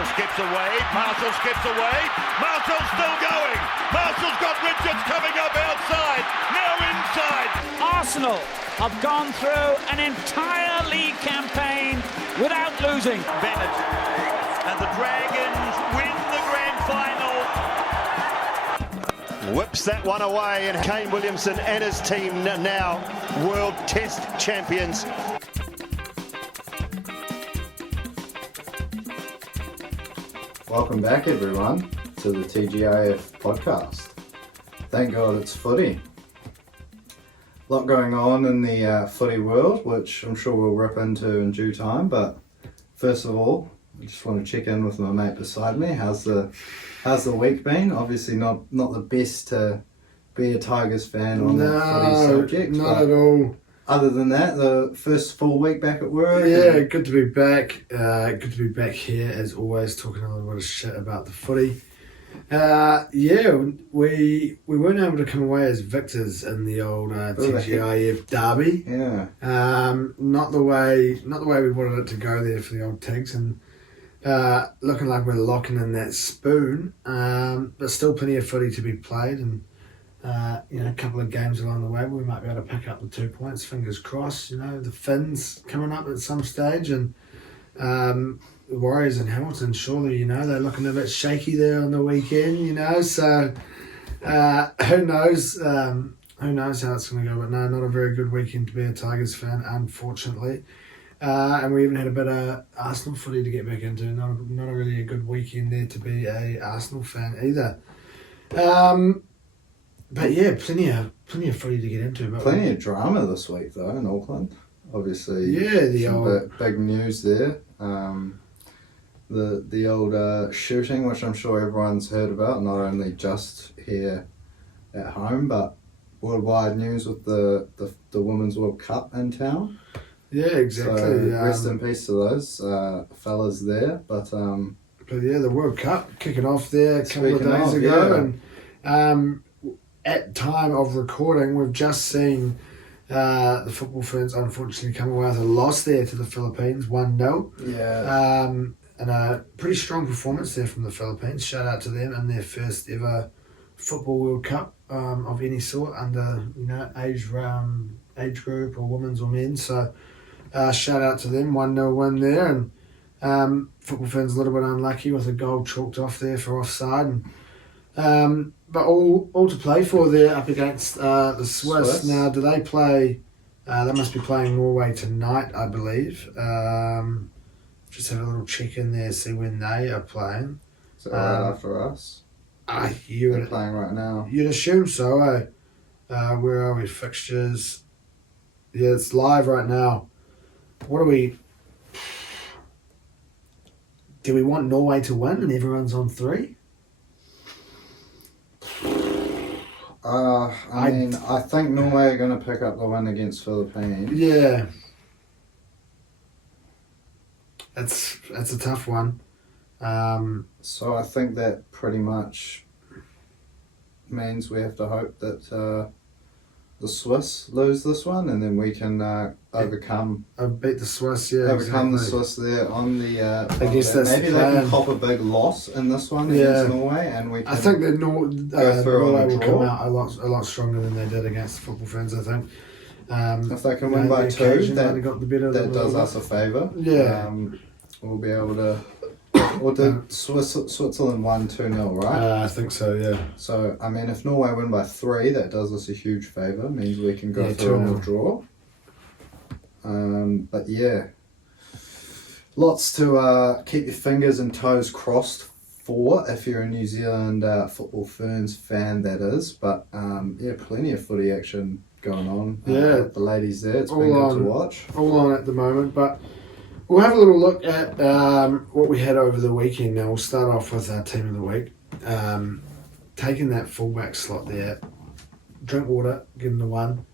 Marshall skips away. Marshall skips away. Marshall's still going. Marshall's got Richards coming up outside. Now inside. Arsenal have gone through an entire league campaign without losing. Bennett and the Dragons win the grand final. Whips that one away, and Kane Williamson and his team now World Test champions. Welcome back, everyone, to the TGIF podcast. Thank God it's footy. A lot going on in the footy world, which I'm sure we'll rip into in due time. But first of all, I just want to check in with my mate beside me. How's the week been? Obviously not the best to be a Tigers fan on that footy subject. Not at all. Other than that, the first full week back at work. Yeah, good to be back. Good to be back here, as always, talking a little bit of shit about the footy. We weren't able to come away as victors in the old TGIF Derby. Yeah. Not the way we wanted it to go there for the old Tigs, and looking like we're locking in that spoon. But still plenty of footy to be played, and a couple of games along the way we might be able to pick up the 2 points. Fingers crossed. The Finns coming up at some stage, and the Warriors and Hamilton. Surely, they're looking a bit shaky there on the weekend. So who knows? Who knows how it's going to go? But no, not a very good weekend to be a Tigers fan, unfortunately. And we even had a bit of Arsenal footy to get back into. Not really a good weekend there to be a Arsenal fan either. But yeah, plenty of footy to get into. But Plenty of drama this week though in Auckland. Obviously, big news there. The old shooting, which I'm sure everyone's heard about, not only just here at home, but worldwide news with the Women's World Cup in town. Yeah, exactly. So rest in peace to those fellas there. But yeah, the World Cup kicking off there a couple of days ago, and at time of recording, we've just seen the football fans unfortunately come away with a loss there to the Philippines, 1-0. Yeah. And a pretty strong performance there from the Philippines. Shout out to them in their first ever Football World Cup of any sort under age group or women's or men's. So shout out to them, 1-0 win there. And football fans a little bit unlucky with a goal chalked off there for offside. And but all to play for there up against the Swiss. Now, do they play? They must be playing Norway tonight, I believe. Just have a little check in there, see when they are playing. Is it right after us? They're playing right now. You'd assume so, eh? Where are we? Fixtures. Yeah, it's live right now. What do we want Norway to win and everyone's on 3? I think Norway are going to pick up the win against Philippines. Yeah. It's a tough one. So I think that pretty much means we have to hope that the Swiss lose this one, and then we can beat the Swiss. Yeah, overcome exactly. the Swiss there on the. I guess that's maybe the they plan. can cop a big loss in this one against Norway, and we. Can I think that Norway will come out a lot stronger than they did against the football fans. I think. If they can win by 2, that does us a favour. Yeah. We'll be able to. Or did Switzerland won 2-0, right? I think so, yeah. So, if Norway win by 3, that does us a huge favour. Means we can go through in a draw. But yeah, lots to keep your fingers and toes crossed for if you're a New Zealand football Ferns fan, that is. But plenty of footy action going on. With the ladies there, it's been good to watch. All on at the moment, but we'll have a little look at what we had over the weekend. Now we'll start off with our team of the week. Taking that fullback slot there. Drinkwater, give him the 1.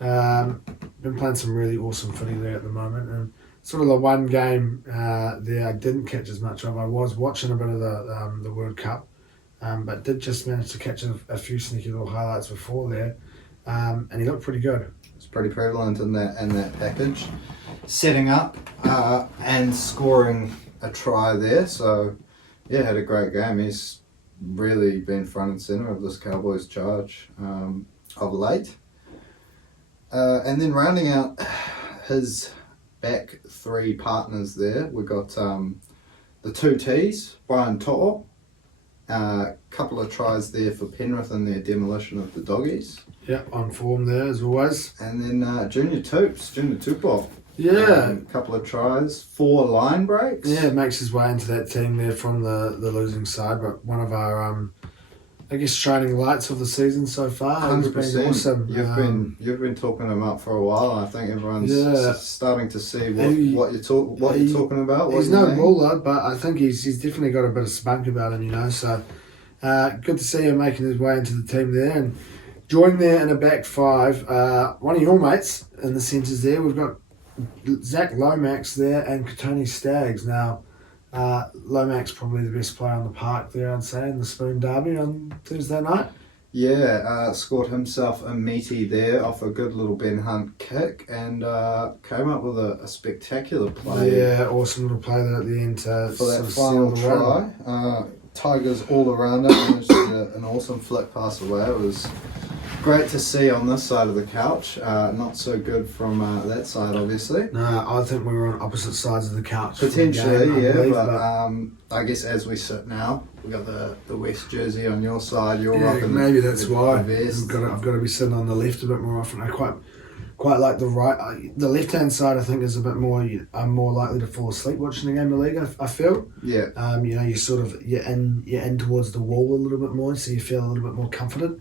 Been playing some really awesome footy there at the moment, and sort of the one game there I didn't catch as much of. I was watching a bit of the World Cup, but did just manage to catch a few sneaky little highlights before there, and he looked pretty good. It's pretty prevalent in that package, setting up and scoring a try there. So Yeah, had a great game. He's really been front and centre of this Cowboys charge of late. And then rounding out his back three partners there, we got the two T's, Brian To'o, a couple of tries there for Penrith in their demolition of the Doggies. Yep, on form there as always. And then Junior Tupou. Yeah. A couple of tries, 4 line breaks. Yeah, makes his way into that team there from the losing side, but one of our, I guess, shining lights of the season so far. He's been awesome. You've been talking him up for a while. I think everyone's starting to see what you're talking about. He's no ruler, but I think he's definitely got a bit of spunk about him, you know. So good to see him making his way into the team there and joined there in a back five. One of your mates in the centres there. We've got Zach Lomax there and Katoni Staggs. Now, Lomax probably the best player on the park there, I'd say, in the Spoon Derby on Thursday night. Yeah, scored himself a meaty there off a good little Ben Hunt kick and came up with a spectacular play. Yeah, awesome little play there at the end to for that final try. Tigers all around it, managed to get an awesome flick pass away. It was great to see on this side of the couch. Not so good from that side, obviously. No, I think we were on opposite sides of the couch. Potentially, yeah, but I guess as we sit now, we got the West jersey on your side. You're rocking. Maybe that's why. I've got to be sitting on the left a bit more often. I quite like the right. The left hand side, I think, is a bit more. I'm more likely to fall asleep watching the game of league. I feel. Yeah. You know, you're in towards the wall a little bit more, so you feel a little bit more confident.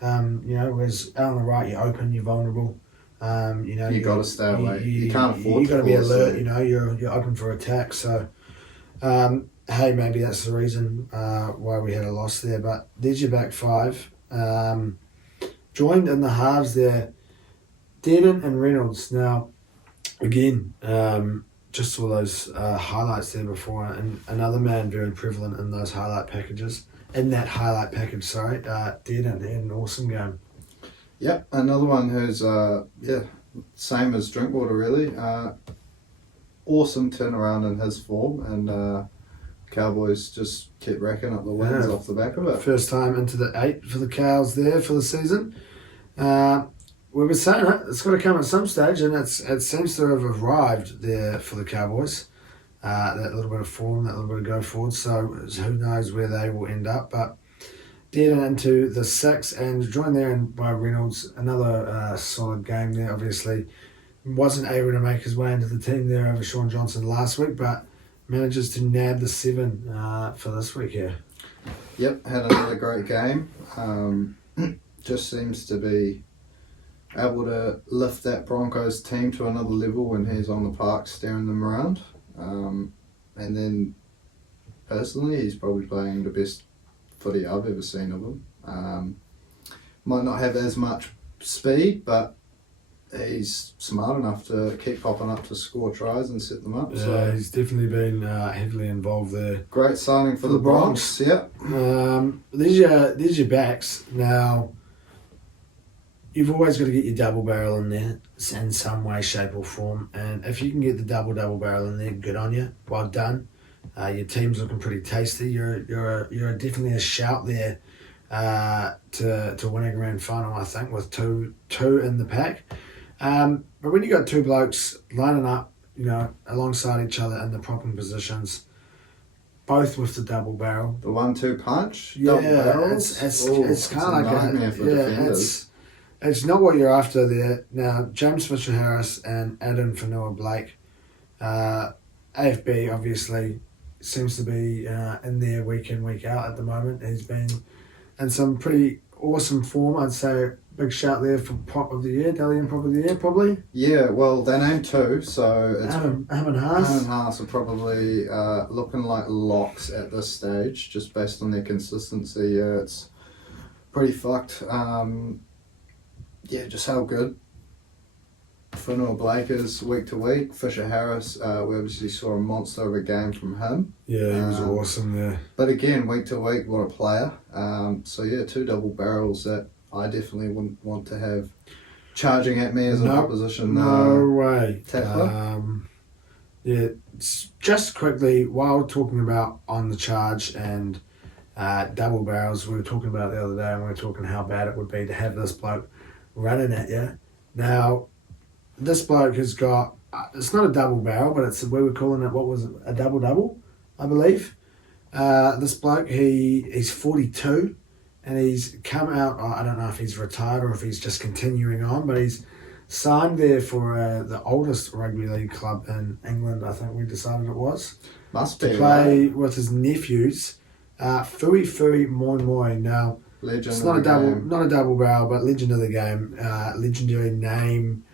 You know, whereas out on the right, you're open, you're vulnerable. You know, you got to stay away. You can't afford. You got to be alert. You know, you're open for attack. So, hey, maybe that's the reason why we had a loss there. But there's your back five. Joined in the halves there, Dearden and Reynolds. Now, again, just saw those highlights there before, and another man very prevalent in those highlight packages. In that highlight package, Dearden had an awesome game. Yep, another one who's same as Drinkwater really. Awesome turnaround in his form, and Cowboys just kept racking up the wins off the back of it. First time into the 8 for the Cows there for the season. We were saying it's got to come at some stage, and it seems to have arrived there for the Cowboys. That little bit of form, that little bit of go forward. So who knows where they will end up. But Dearden into the 6 and joined there by Reynolds. Another solid game there, obviously. Wasn't able to make his way into the team there over Sean Johnson last week, but manages to nab the 7 for this week here. Yep, had another great game. Just seems to be able to lift that Broncos team to another level when he's on the park steering them around. And then personally, he's probably playing the best footy I've ever seen of him. Might not have as much speed, but he's smart enough to keep popping up to score tries and set them up. Yeah, so he's definitely been heavily involved there. Great signing for the Bronx. Yep. There's your backs. Now, you've always got to get your double barrel in there in some way, shape or form. And if you can get the double barrel in there, good on you. Well done. Your team's looking pretty tasty. You're definitely a shout there to win a grand final, I think, with two in the pack. But when you got two blokes lining up, you know, alongside each other in the propping positions, both with the double barrel. The 1-2 punch. Yeah, double barrels. It's kind of like nightmare for defenders. It's not what you're after there. Now, James Fisher-Harris and Adam Fanua-Blake, AFB obviously seems to be in there week in, week out at the moment. He's been in some pretty awesome form. I'd say big shout there for Prop of the Year, Dalian Prop of the Year, probably. Yeah, well, they named 2, so it's Ham and Haas. Ham and Haas are probably looking like locks at this stage, just based on their consistency. Yeah, it's pretty fucked. Just how good Fanua Blake is week to week. Fisher Harris, we obviously saw a monster of a game from him. Yeah, he was awesome there. But again, week to week, what a player. 2 double barrels that I definitely wouldn't want to have charging at me as an opposition. No way. Tackler. Yeah, just quickly, while talking about on the charge and double barrels, we were talking about the other day, and we were talking how bad it would be to have this bloke running at you. Now, this bloke has got, it's not a double barrel, but it's, we were calling it, what was it, a double-double, I believe. This bloke, he's 42, and he's come out, I don't know if he's retired or if he's just continuing on, but he's signed there for the oldest rugby league club in England, I think we decided it was. Must be, to play right? with his nephews, Fui Moi Moi. Now, Legend it's not of a the double, game. not a double barrel, but legend of the game, legendary name,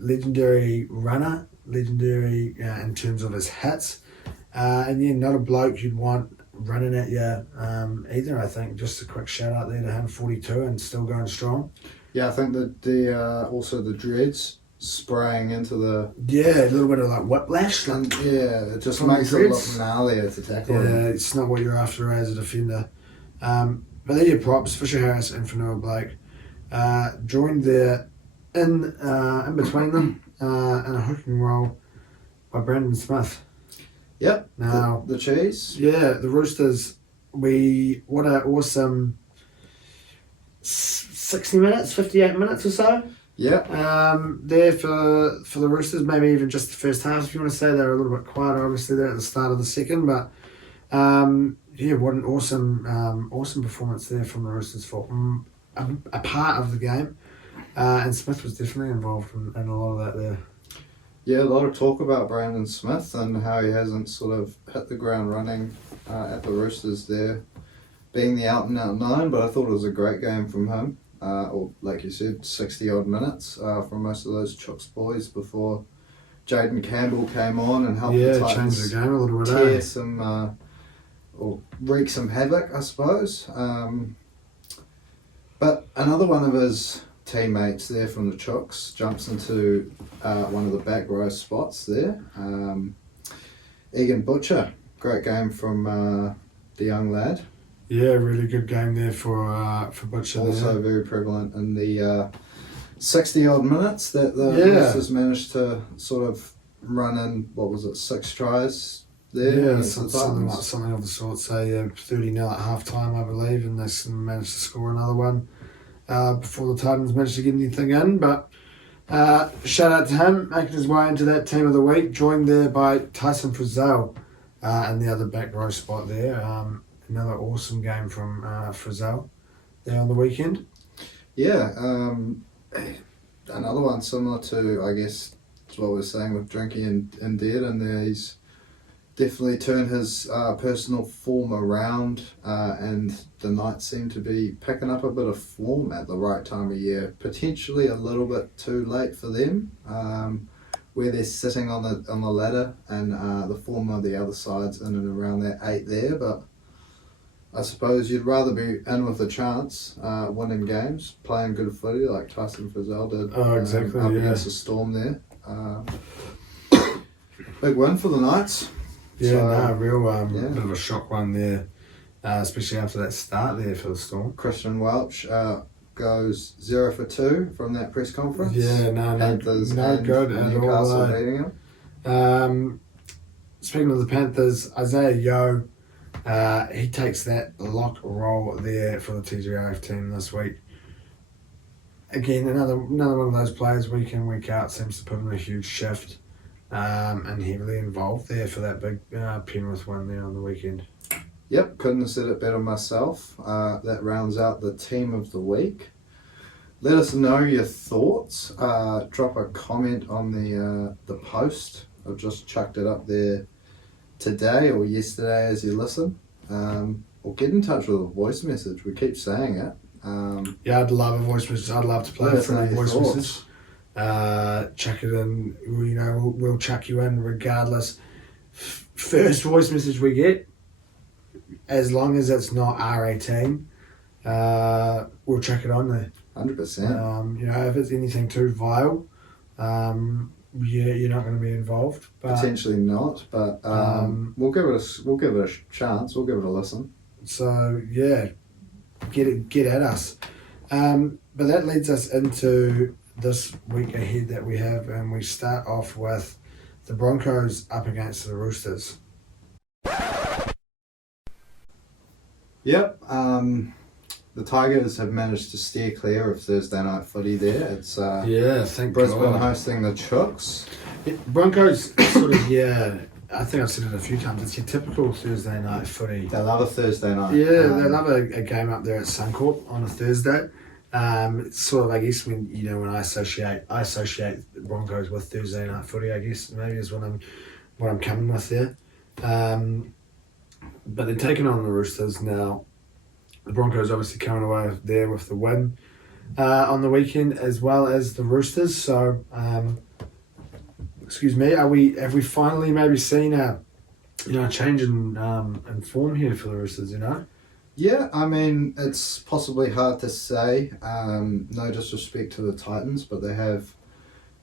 legendary runner, legendary in terms of his hits, and yeah, not a bloke you'd want running at you either. I think just a quick shout out there to him, 42 and still going strong. Yeah, I think that the also the dreads spraying into the Yeah, a little bit of like whiplash. Like, and yeah, it just from makes the it look dreads. gnarlier to tackle. Yeah, him. it's not what you're after as a defender. But they're your props, Fisher Harris and Fanua Blake. Joined there in between them in a hooking role by Brandon Smith. Yep. Now, the cheese. yeah, the Roosters, what an awesome 60 minutes, 58 minutes or so. Yep. There for the Roosters, maybe even just the first half, if you want to say. They were a little bit quieter, obviously, there at the start of the second, but yeah, what an awesome performance there from the Roosters for a part of the game. And Smith was definitely involved in a lot of that there. Yeah, a lot of talk about Brandon Smith and how he hasn't sort of hit the ground running at the Roosters there, being the out and out 9, but I thought it was a great game from him. Or like you said, 60 odd minutes from most of those Chooks boys before Jaden Campbell came on and helped the Yeah, Titans changed the game a little bit. tear some or wreak some havoc, I suppose. But another one of his teammates there from the Chooks jumps into one of the back row spots there. Egan Butcher, great game from the young lad. Yeah, really good game there for Butcher. Also there. very prevalent in the 60 odd minutes that the Yeah. Roosters managed to sort of run in, 6 tries there Yeah, against the something Titans. of the sort. Say 30-0 at half time, I believe, and they managed to score another one before the Titans managed to get anything in. But shout out to him, making his way into that team of the week, joined there by Tyson Frizzell in the other back row spot there. Another awesome game from Frizzell there on the weekend. Yeah, another one similar to, I guess, what we were saying with Drinky and Dearden there. He's definitely turned his personal form around, and the Knights seem to be picking up a bit of form at the right time of year. Potentially a little bit too late for them, where they're sitting on the ladder, and the form of the other side's in and around that 8 there. But I suppose you'd rather be in with a chance, winning games, playing good footy like Tyson Frizzell did. Oh, exactly, up yeah. against the Storm there. Big win for the Knights. Yeah, So, real yeah. bit of a shock one there, especially after that start there for the Storm. Christian Welch goes 0 for 2 from that press conference. Yeah, no Panthers and good at Newcastle all. beating him. Speaking of the Panthers, Isaiah Yeo, he takes that lock role there for the TGIF team this week. Again, another one of those players week in, week out seems to put in a huge shift, and heavily involved there for that big Penrith win there on the weekend. Yep, couldn't have said it better myself. That rounds out the team of the week. Let us know your thoughts. Drop a comment on the post. I've just chucked it up there today or yesterday as you listen. Or get in touch with a voice message. We keep saying it. Yeah, I'd love a voice message. I'd love to play Let a us know friendly your voice thoughts. message. Chuck it in. We'll chuck you in regardless. First voice message we get, as long as it's not R18, we'll chuck it on there. 100%. If it's anything too vile, you're not going to be involved. But, Potentially not, but we'll give it a chance. We'll give it a listen. So yeah, get at us. But that leads us into this week ahead that we have, and we start off with the Broncos up against the Roosters. Yep. The Tigers have managed to steer clear of Thursday night footy there. It's Thank Brisbane God. hosting the Chooks. Broncos sort of, I think I've said it a few times. It's your typical Thursday night footy. They love a Thursday night. Yeah, they love a game up there at Suncorp on a Thursday. It's sort of, I guess, when I associate the Broncos with Thursday night footy. I guess maybe is what I'm coming with there. But they're taking on the Roosters now. The Broncos obviously coming away there with the win on the weekend, as well as the Roosters. So, excuse me, have we finally maybe seen a change in form here for the Roosters? Yeah, I mean, it's possibly hard to say. No disrespect to the Titans, but they have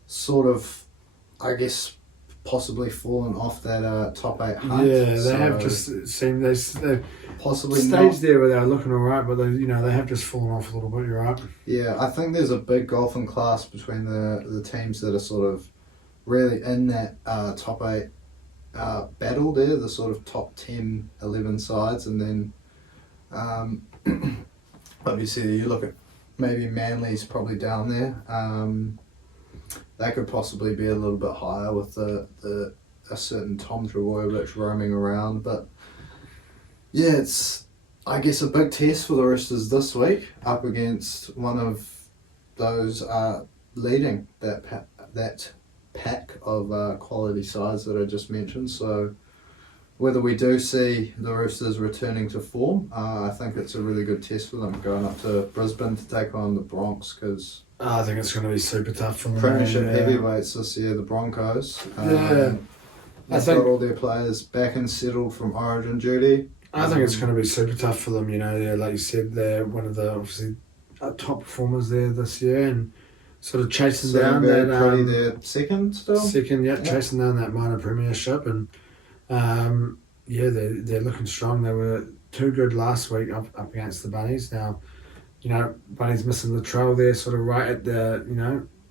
sort of, I guess, possibly fallen off that top 8 hunt. Yeah, they have just seemed they possibly stage not, there where they're looking alright, but they have just fallen off a little bit. You're right. Yeah, I think there's a big golfing class between the teams that are sort of really in that top 8 battle there, the sort of top 10, 11 sides, and then obviously you look at maybe Manly's probably down there. They could possibly be a little bit higher with a certain Tom Trbojevic roaming around, but yeah, it's I guess a big test for the Roosters this week up against one of those leading that pack of quality sides that I just mentioned. So whether we do see the Roosters returning to form, I think it's a really good test for them going up to Brisbane to take on the Bronx, because I think it's going to be super tough for them. Premiership heavyweights this year, the Broncos. I They've think got all their players back and settled from Origin duty. I think it's going to be super tough for them. Like you said, they're one of the obviously top performers there this year, and sort of chasing down that they're second still. Chasing down that minor premiership, and they're looking strong. They were too good last week up against the Bunnies. Now, Bunnies missing the trail there, sort of right at the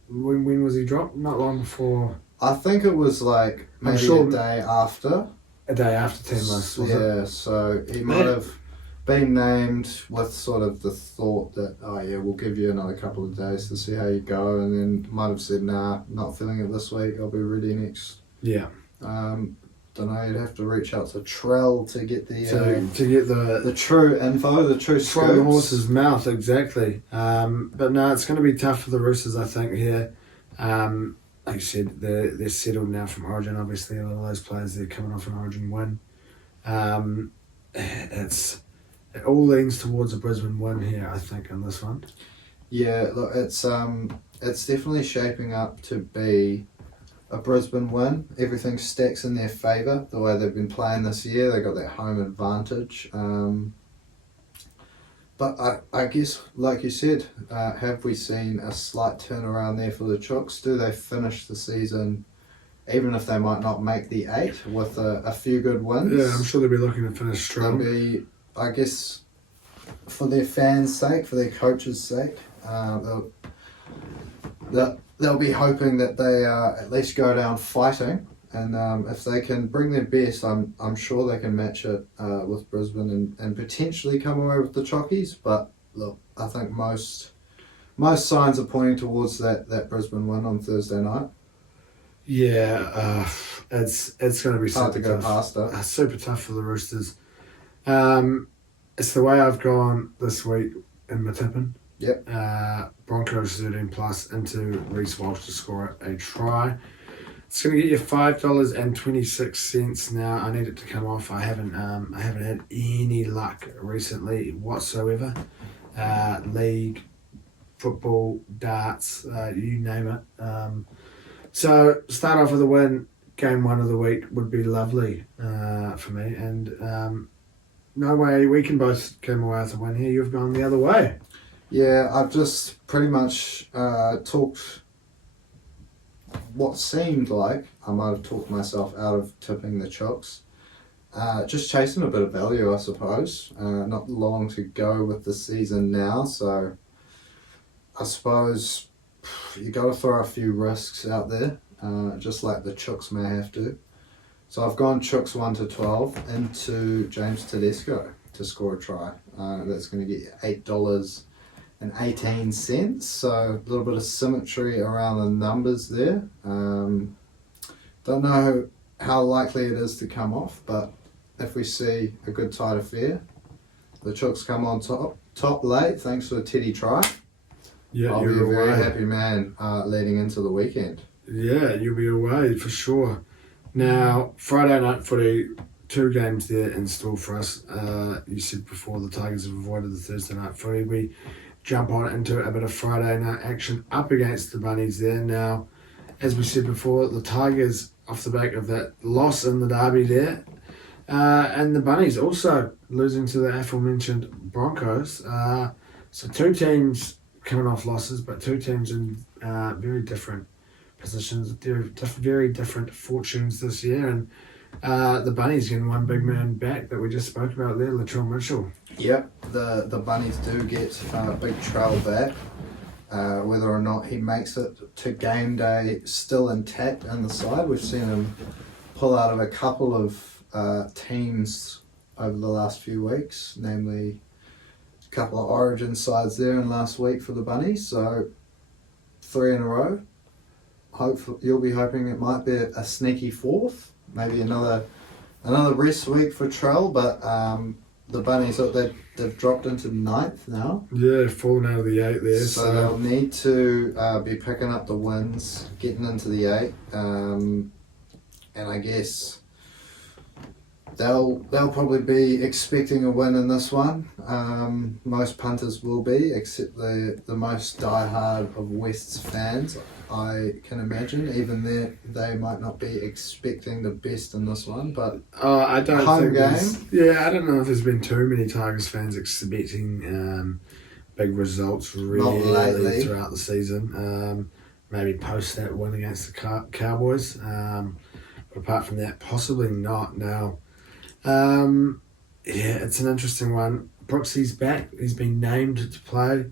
when was he dropped? Not long before. I think it was like maybe a day after. A day after 10 months, was it? Yeah, so he might have been named with sort of the thought that, we'll give you another couple of days to see how you go, and then might have said, nah, not feeling it this week, I'll be ready next. Yeah. Don't know, you'd have to reach out to Trell to get the to get the true info, the true scoops. From the horse's mouth, exactly. But no, it's going to be tough for the Roosters, I think, here. Like you said, they're settled now from Origin. Obviously, a lot of those players, they're coming off an Origin win. It all leans towards a Brisbane win here, I think, on this one. Yeah, look, it's definitely shaping up to be a Brisbane win. Everything stacks in their favour, the way they've been playing this year. They got that home advantage. But I guess, like you said, have we seen a slight turnaround there for the Chooks? Do they finish the season, even if they might not make the 8, with a few good wins? Yeah, I'm sure they'll be looking to finish strong. They'll be, I guess, for their fans' sake, for their coaches' sake, they'll be hoping that they at least go down fighting. And if they can bring their best, I'm sure they can match it with Brisbane and potentially come away with the Chockies. But look, I think most signs are pointing towards that Brisbane win on Thursday night. Yeah, it's going to be hard to go tough. past it. Super tough for the Roosters. It's the way I've gone this week in my tipping. Yep. Broncos 13+ into Reece Walsh to score a try. It's going to get you $5.26 now. I need it to come off. I haven't had any luck recently whatsoever. League, football, darts, you name it. So start off with a win. Game 1 of the week would be lovely for me. And no way we can both come away with a win here. You've gone the other way. Yeah, I've just pretty much talked. What seemed like I might have talked myself out of tipping the Chooks. Just chasing a bit of value, I suppose. Not long to go with the season now, so I suppose you got to throw a few risks out there. just like the Chooks may have to. So I've gone Chooks 1 to 12 into James Tedesco to score a try. That's going to get you $8.18. So a little bit of symmetry around the numbers there. Don't know how likely it is to come off, but if we see a good tight affair, the Chooks come on top late thanks to a Teddy try. Yeah, I'll be a very happy man leading into the weekend. Yeah, you'll be away for sure. Now, Friday night footy, 2 games there in store for us. You said before the Tigers have avoided the Thursday night footy. We jump on into a bit of Friday night action up against the Bunnies there. Now, as we said before, the Tigers off the back of that loss in the Derby there. And the Bunnies also losing to the aforementioned Broncos. So 2 teams coming off losses, but 2 teams in very different positions, very different fortunes this year. And the Bunnies getting one big man back that we just spoke about there, Latrell Mitchell. Yep, the Bunnies do get Big Trell back. Whether or not he makes it to game day still intact in the side. We've seen him pull out of a couple of teams over the last few weeks, namely a couple of Origin sides there in last week for the Bunnies. So 3 in a row. Hopefully, you'll be hoping it might be a sneaky 4th, maybe another rest week for Trell, but the Bunnies, they've dropped into 9th now. Yeah, falling out of the 8 there. So they'll need to be picking up the wins, getting into the 8, and I guess they'll probably be expecting a win in this one. Most punters will be, except the most diehard of West's fans, I can imagine. Even they might not be expecting the best in this one, but I don't home think game. I don't know if there's been too many Tigers fans expecting big results really throughout the season. Maybe post that win against the Cowboys. But apart from that, possibly not. Now, it's an interesting one. Brooksy's back. He's been named to play.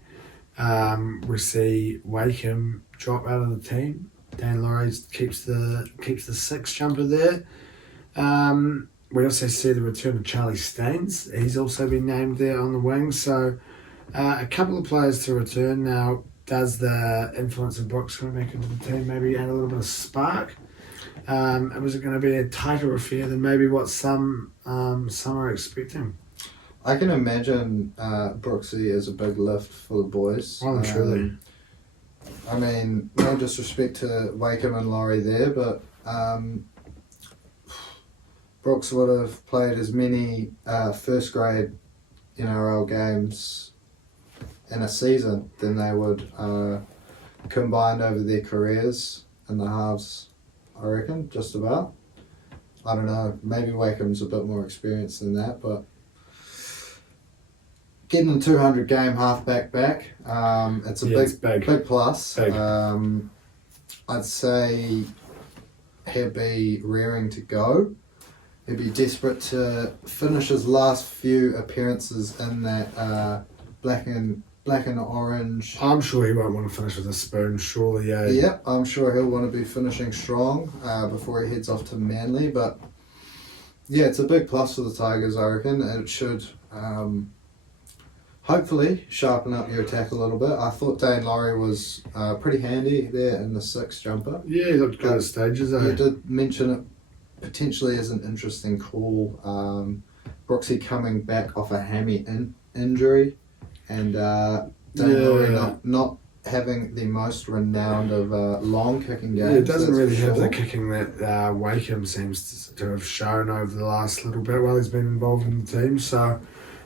We see Wakeham drop out of the team. Dan Laurie keeps the 6 jumper there. We also see the return of Charlie Staines. He's also been named there on the wing. So a couple of players to return. Now, does the influence of Brooks coming back into the team maybe add a little bit of spark? And was it going to be a tighter affair than maybe what some are expecting? I can imagine Brooksy is a big lift for the boys. Oh, truly. I mean, no disrespect to Wakeham and Laurie there, but Brooks would have played as many first grade NRL games in a season than they would combined over their careers in the halves, I reckon, just about. I don't know, maybe Wakeham's a bit more experienced than that, but getting a 200 game halfback back, it's a big plus. Big. I'd say he'll be rearing to go. He'll be desperate to finish his last few appearances in that black and orange. I'm sure he won't want to finish with a spoon, surely. Yep, I'm sure he'll want to be finishing strong before he heads off to Manly. But yeah, it's a big plus for the Tigers, I reckon. It should hopefully sharpen up your attack a little bit. I thought Dane Laurie was pretty handy there in the 6 jumper. Yeah, he looked good at stages. You did mention it potentially as an interesting call. Brooksy coming back off a hammy injury, and Dane Laurie not having the most renowned of long kicking games. Yeah, it doesn't really have the kicking that Wakeham seems to have shown over the last little bit while he's been involved in the team. So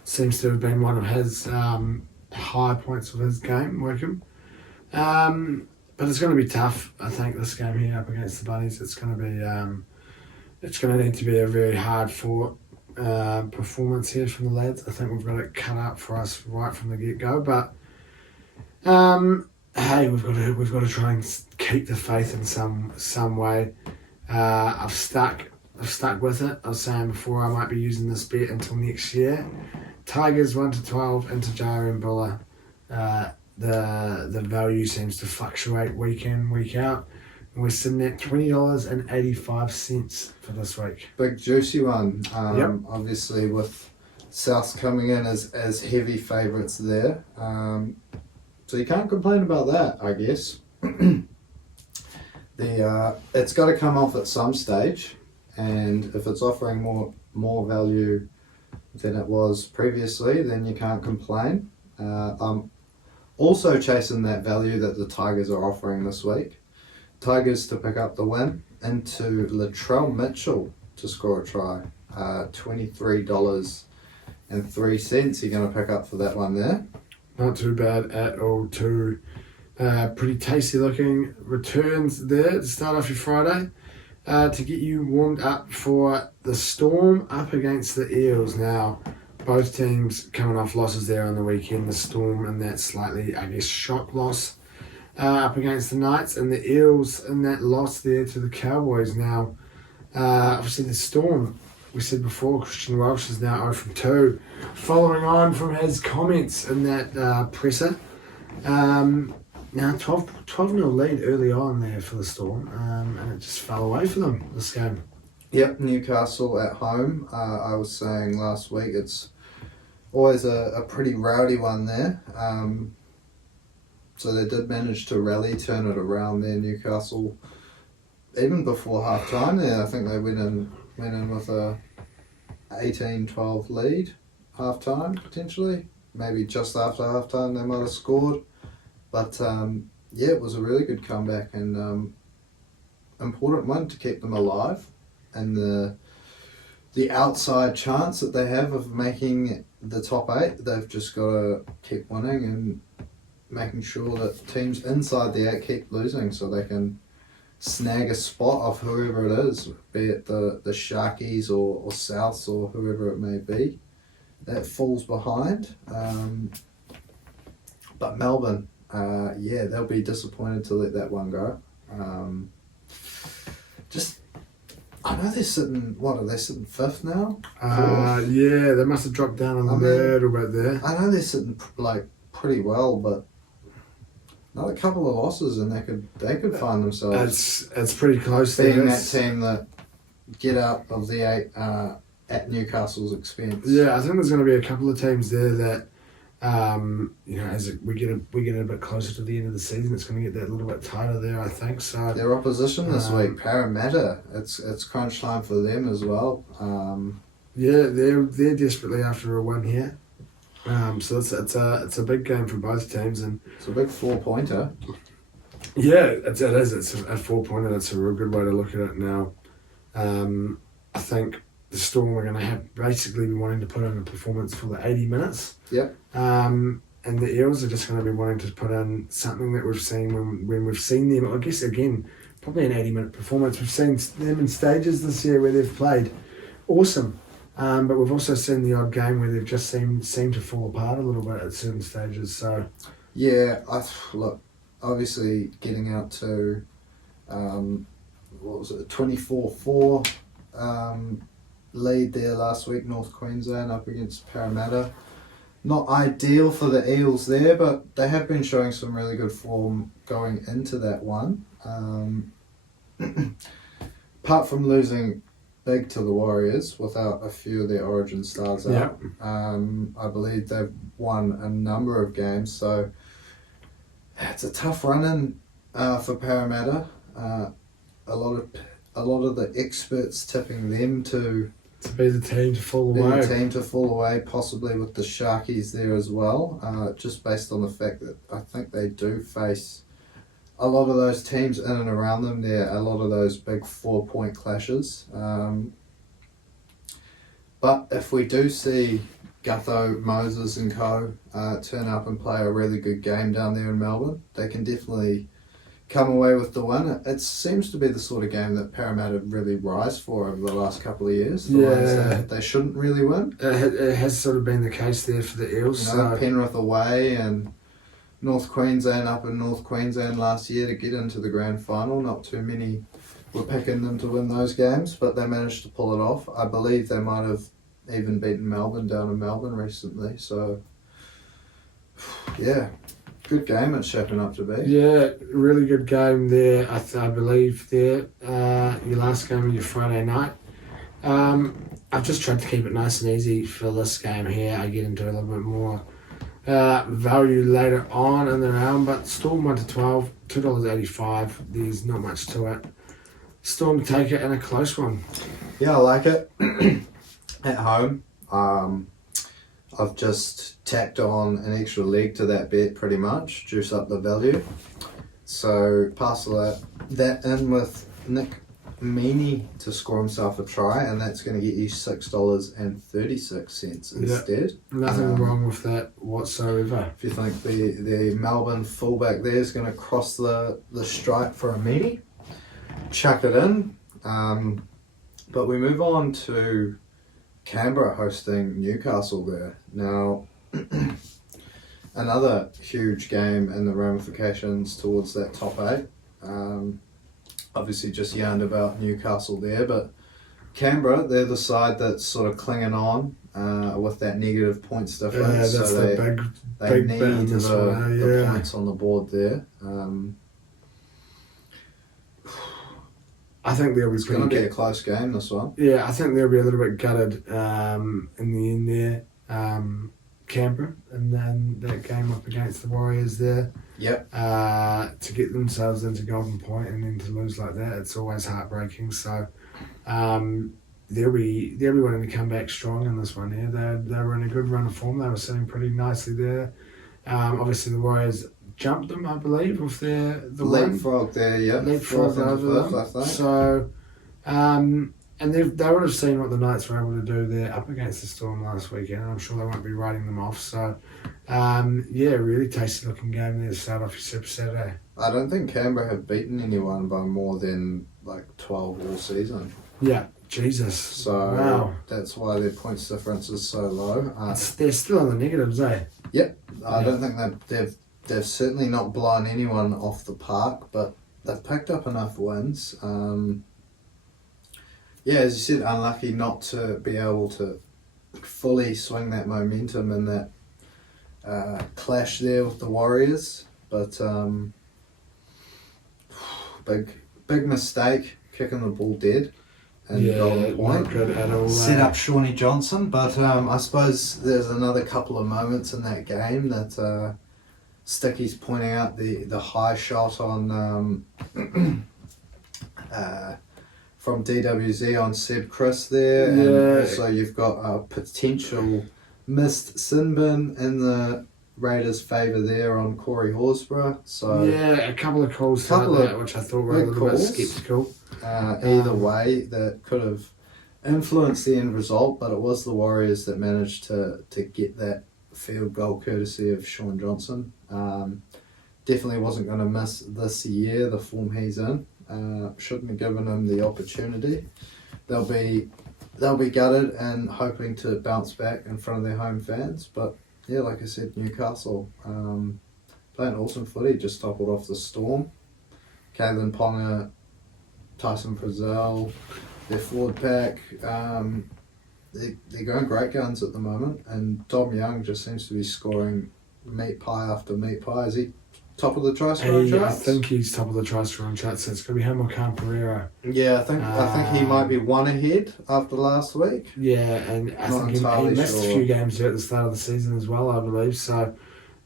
seems to have been one of his high points of his game, Wakeham. But it's going to be tough, I think, this game here up against the Bunnies. It's going to be it's going to need to be a very hard fought performance here from the lads. I think we've got it cut out for us right from the get-go. But hey, we've got to try and keep the faith in some way. I've stuck with it. I was saying before I might be using this bet until next year. Tigers 1 to 12 into Jari and Buller. The value seems to fluctuate week in, week out. And we're sitting at $20.85 for this week. Big juicy one. Yep. Obviously with Souths coming in as heavy favourites there. So you can't complain about that, I guess. It's got to come off at some stage, and if it's offering more value than it was previously, then you can't complain. I'm also chasing that value that the Tigers are offering this week. Tigers to pick up the win, into Latrell Mitchell to score a try. $23.03 you're going to pick up for that one there. Not too bad at all. Two pretty tasty looking returns there to start off your Friday, to get you warmed up for the Storm up against the Eels. Now, both teams coming off losses there on the weekend. The Storm in that slightly, I guess, shock loss up against the Knights, and the Eels in that loss there to the Cowboys. Now, obviously the Storm, we said before, Christian Welch is now 0 from 2, following on from his comments in that presser. Now 12-0 lead early on there for the Storm, and it just fell away for them this game. Yep, Newcastle at home. I was saying last week it's always a pretty rowdy one there. So they did manage to rally, turn it around there, Newcastle. Even before half time there, I think they went in with a 18-12 lead half time potentially. Maybe just after half time they might have scored. But yeah, it was a really good comeback and important one to keep them alive. And the outside chance that they have of making the top 8, they've just got to keep winning and making sure that teams inside the 8 keep losing so they can snag a spot off whoever it is, be it the Sharkies or Souths or whoever it may be, that falls behind. But Melbourne, yeah, they'll be disappointed to let that one go. I know they're sitting, are they sitting 5th now? Yeah, they must have dropped down a little bit there. I know they're sitting pretty well, but another couple of losses and they could find themselves it's pretty close being there. that team that get out of the 8 at Newcastle's expense. Yeah, I think there's going to be a couple of teams there that, as we get a bit closer to the end of the season, it's going to get that little bit tighter there, I think. So their opposition this week, Parramatta, it's crunch time for them as well. Yeah, they're desperately after a win here. So it's a big game for both teams, and it's a big 4-pointer. Yeah, it is. It's a 4-pointer. That's a real good way to look at it now. I think the Storm are going to have basically be wanting to put in a performance for the 80 minutes. Yep. And the Eels are just going to be wanting to put in something that we've seen when we've seen them. I guess again, probably an 80-minute performance. We've seen them in stages this year where they've played awesome. But we've also seen the odd game where they've just seemed to fall apart a little bit at certain stages. So yeah, look, obviously getting out to 24-4 lead there last week, North Queensland up against Parramatta. Not ideal for the Eels there, but they have been showing some really good form going into that one. Apart from losing big to the Warriors without a few of their origin stars out. I believe they've won a number of games, so it's a tough run-in for Parramatta. A lot of the experts tipping them to be the team to fall away. Possibly with the Sharkies there as well, just based on the fact that I think they do face a lot of those teams in and around them there, a lot of those big 4-point clashes. But if we do see Gutho, Moses and co turn up and play a really good game down there in Melbourne, they can definitely come away with the win. It seems to be the sort of game that Parramatta really rise for over the last couple of years. The ones that they shouldn't really win. It has sort of been the case there for the Eels. Penrith away and North Queensland up in North Queensland last year to get into the grand final. Not too many were picking them to win those games, but they managed to pull it off. I believe they might have even beaten Melbourne down in Melbourne recently. So, yeah, Good game it's shaping up to be. Yeah, really good game there, I believe, there. Your last game of your Friday night. I've just tried to keep it nice and easy for this game here. I get into a little bit more value later on in the round, but Storm 1 to 12, $2.85. There's not much to it. Storm take it in a close one. Yeah, I like it. At home, I've just tacked on an extra leg to that bet pretty much, juice up the value. So parcel that in with Nick Meaney to score himself a try, and that's going to get you $6.36 instead. Nothing wrong with that whatsoever. If you think the Melbourne fullback there is going to cross the stripe for a Meaney, chuck it in. But we move on to Canberra hosting Newcastle there. Now, another huge game in the ramifications towards that top 8. Obviously just yarned about Newcastle there, but Canberra, they're the side that's sort of clinging on with that negative points difference. Yeah, that's so the big need bit in this one. the points on the board there. I think they'll be It's going to be a close game, this one. Yeah, I think they'll be a little bit gutted in the end there, Canberra, and then that game up against the Warriors there. Yep. To get themselves into Golden Point and then to lose like that, it's always heartbreaking. So they'll be wanting to come back strong in this one here. They were in a good run of form. They were sitting pretty nicely there. Obviously the Warriors jumped them, I believe, with the leapfrog there, yeah. Leapfrog over them. I think. So, and they would have seen what the Knights were able to do there up against the Storm last weekend. I'm sure they won't be writing them off. So, yeah, really tasty looking game there to start off your Super Saturday. I don't think Canberra have beaten anyone by more than like 12 all season. Yeah, Jesus. So wow. That's why their points difference is so low. They're still on the negatives, eh? Yep. I don't think they've certainly not blown anyone off the park, but they've picked up enough wins. Yeah, as you said, unlucky not to be able to fully swing that momentum in that clash there with the Warriors. But big mistake, kicking the ball dead. And Golden Point. Not good at all. Set up Shawnee Johnson, but I suppose there's another couple of moments in that game that Sticky's pointing out the high shot on from DWZ on Seb Chris there, and also you've got a potential missed sin bin in the Raiders' favour there on Corey Horsburgh. So yeah, a couple of calls which I thought were a little bit sceptical. Either way, that could have influenced the end result, but it was the Warriors that managed to get that field goal courtesy of Shaun Johnson. Definitely wasn't going to miss this year, the form he's in. Shouldn't have given him the opportunity. They'll be gutted and hoping to bounce back in front of their home fans. But yeah, like I said, Newcastle playing awesome footy, just toppled off the Storm. Kalen Ponga, Tyson Frizzell, their forward pack, they're going great guns at the moment, and Dom Young just seems to be scoring meat pie after meat pie. Is he top of the try scoring charts? I think he's top of the try scoring charts. So it's going to be him or Cam Pereira. Yeah, I think he might be one ahead after last week. Yeah, and I think he missed a few games there at the start of the season as well, I believe. So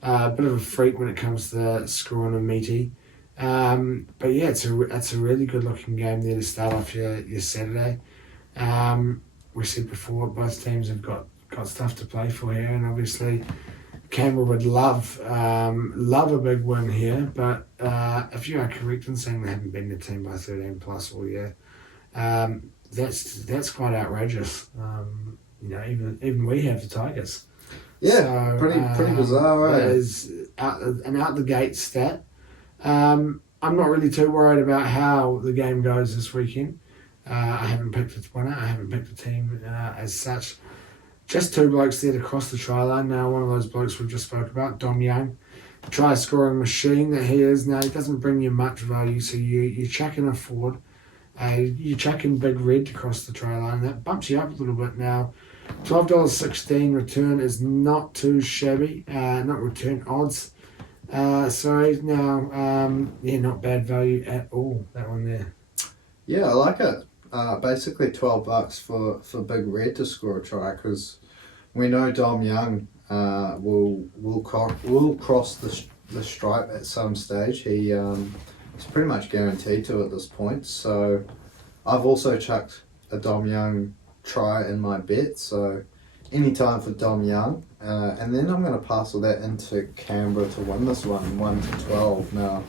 a bit of a freak when it comes to scoring a meaty. But yeah, it's a really good looking game there to start off your Saturday. We said before, both teams have got stuff to play for here, and obviously Canberra would love a big win here. But if you are correct in saying they haven't beaten the team by 13 plus all year, that's quite outrageous. Even we have the Tigers. Yeah, so, pretty bizarre, right? That is an out the gate stat. I'm not really too worried about how the game goes this weekend. I haven't picked a winner. I haven't picked a team as such. Just two blokes there to cross the try line. Now, one of those blokes we just spoke about, Dom Young, try scoring machine that he is. Now, he doesn't bring you much value, so you're chucking a forward. You're chucking Big Red to cross the try line. That bumps you up a little bit now. $12.16 return is not too shabby. Not return odds. Sorry, no, not bad value at all, that one there. Yeah, I like it. Basically $12 for Big Red to score a try, because we know Dom Young will cross the stripe at some stage. He's pretty much guaranteed to at this point. So I've also chucked a Dom Young try in my bet. So any time for Dom Young, and then I'm going to parcel that into Canberra to win this one, 1-12. Now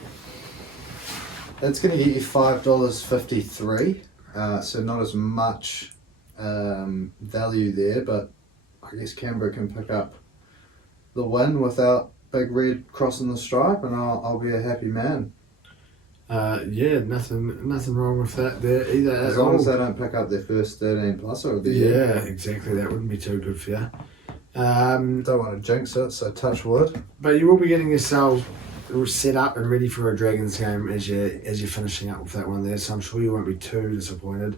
that's going to get you $5.53. So not as much value there, but I guess Canberra can pick up the win without Big Red crossing the stripe, and I'll be a happy man. Nothing wrong with that there either. As long as they don't pick up their first 13 plus of the year. Yeah, exactly. That wouldn't be too good for you. Don't want to jinx it, so touch wood. But you will be getting yourself set up and ready for a Dragons game as you're finishing up with that one there. So I'm sure you won't be too disappointed.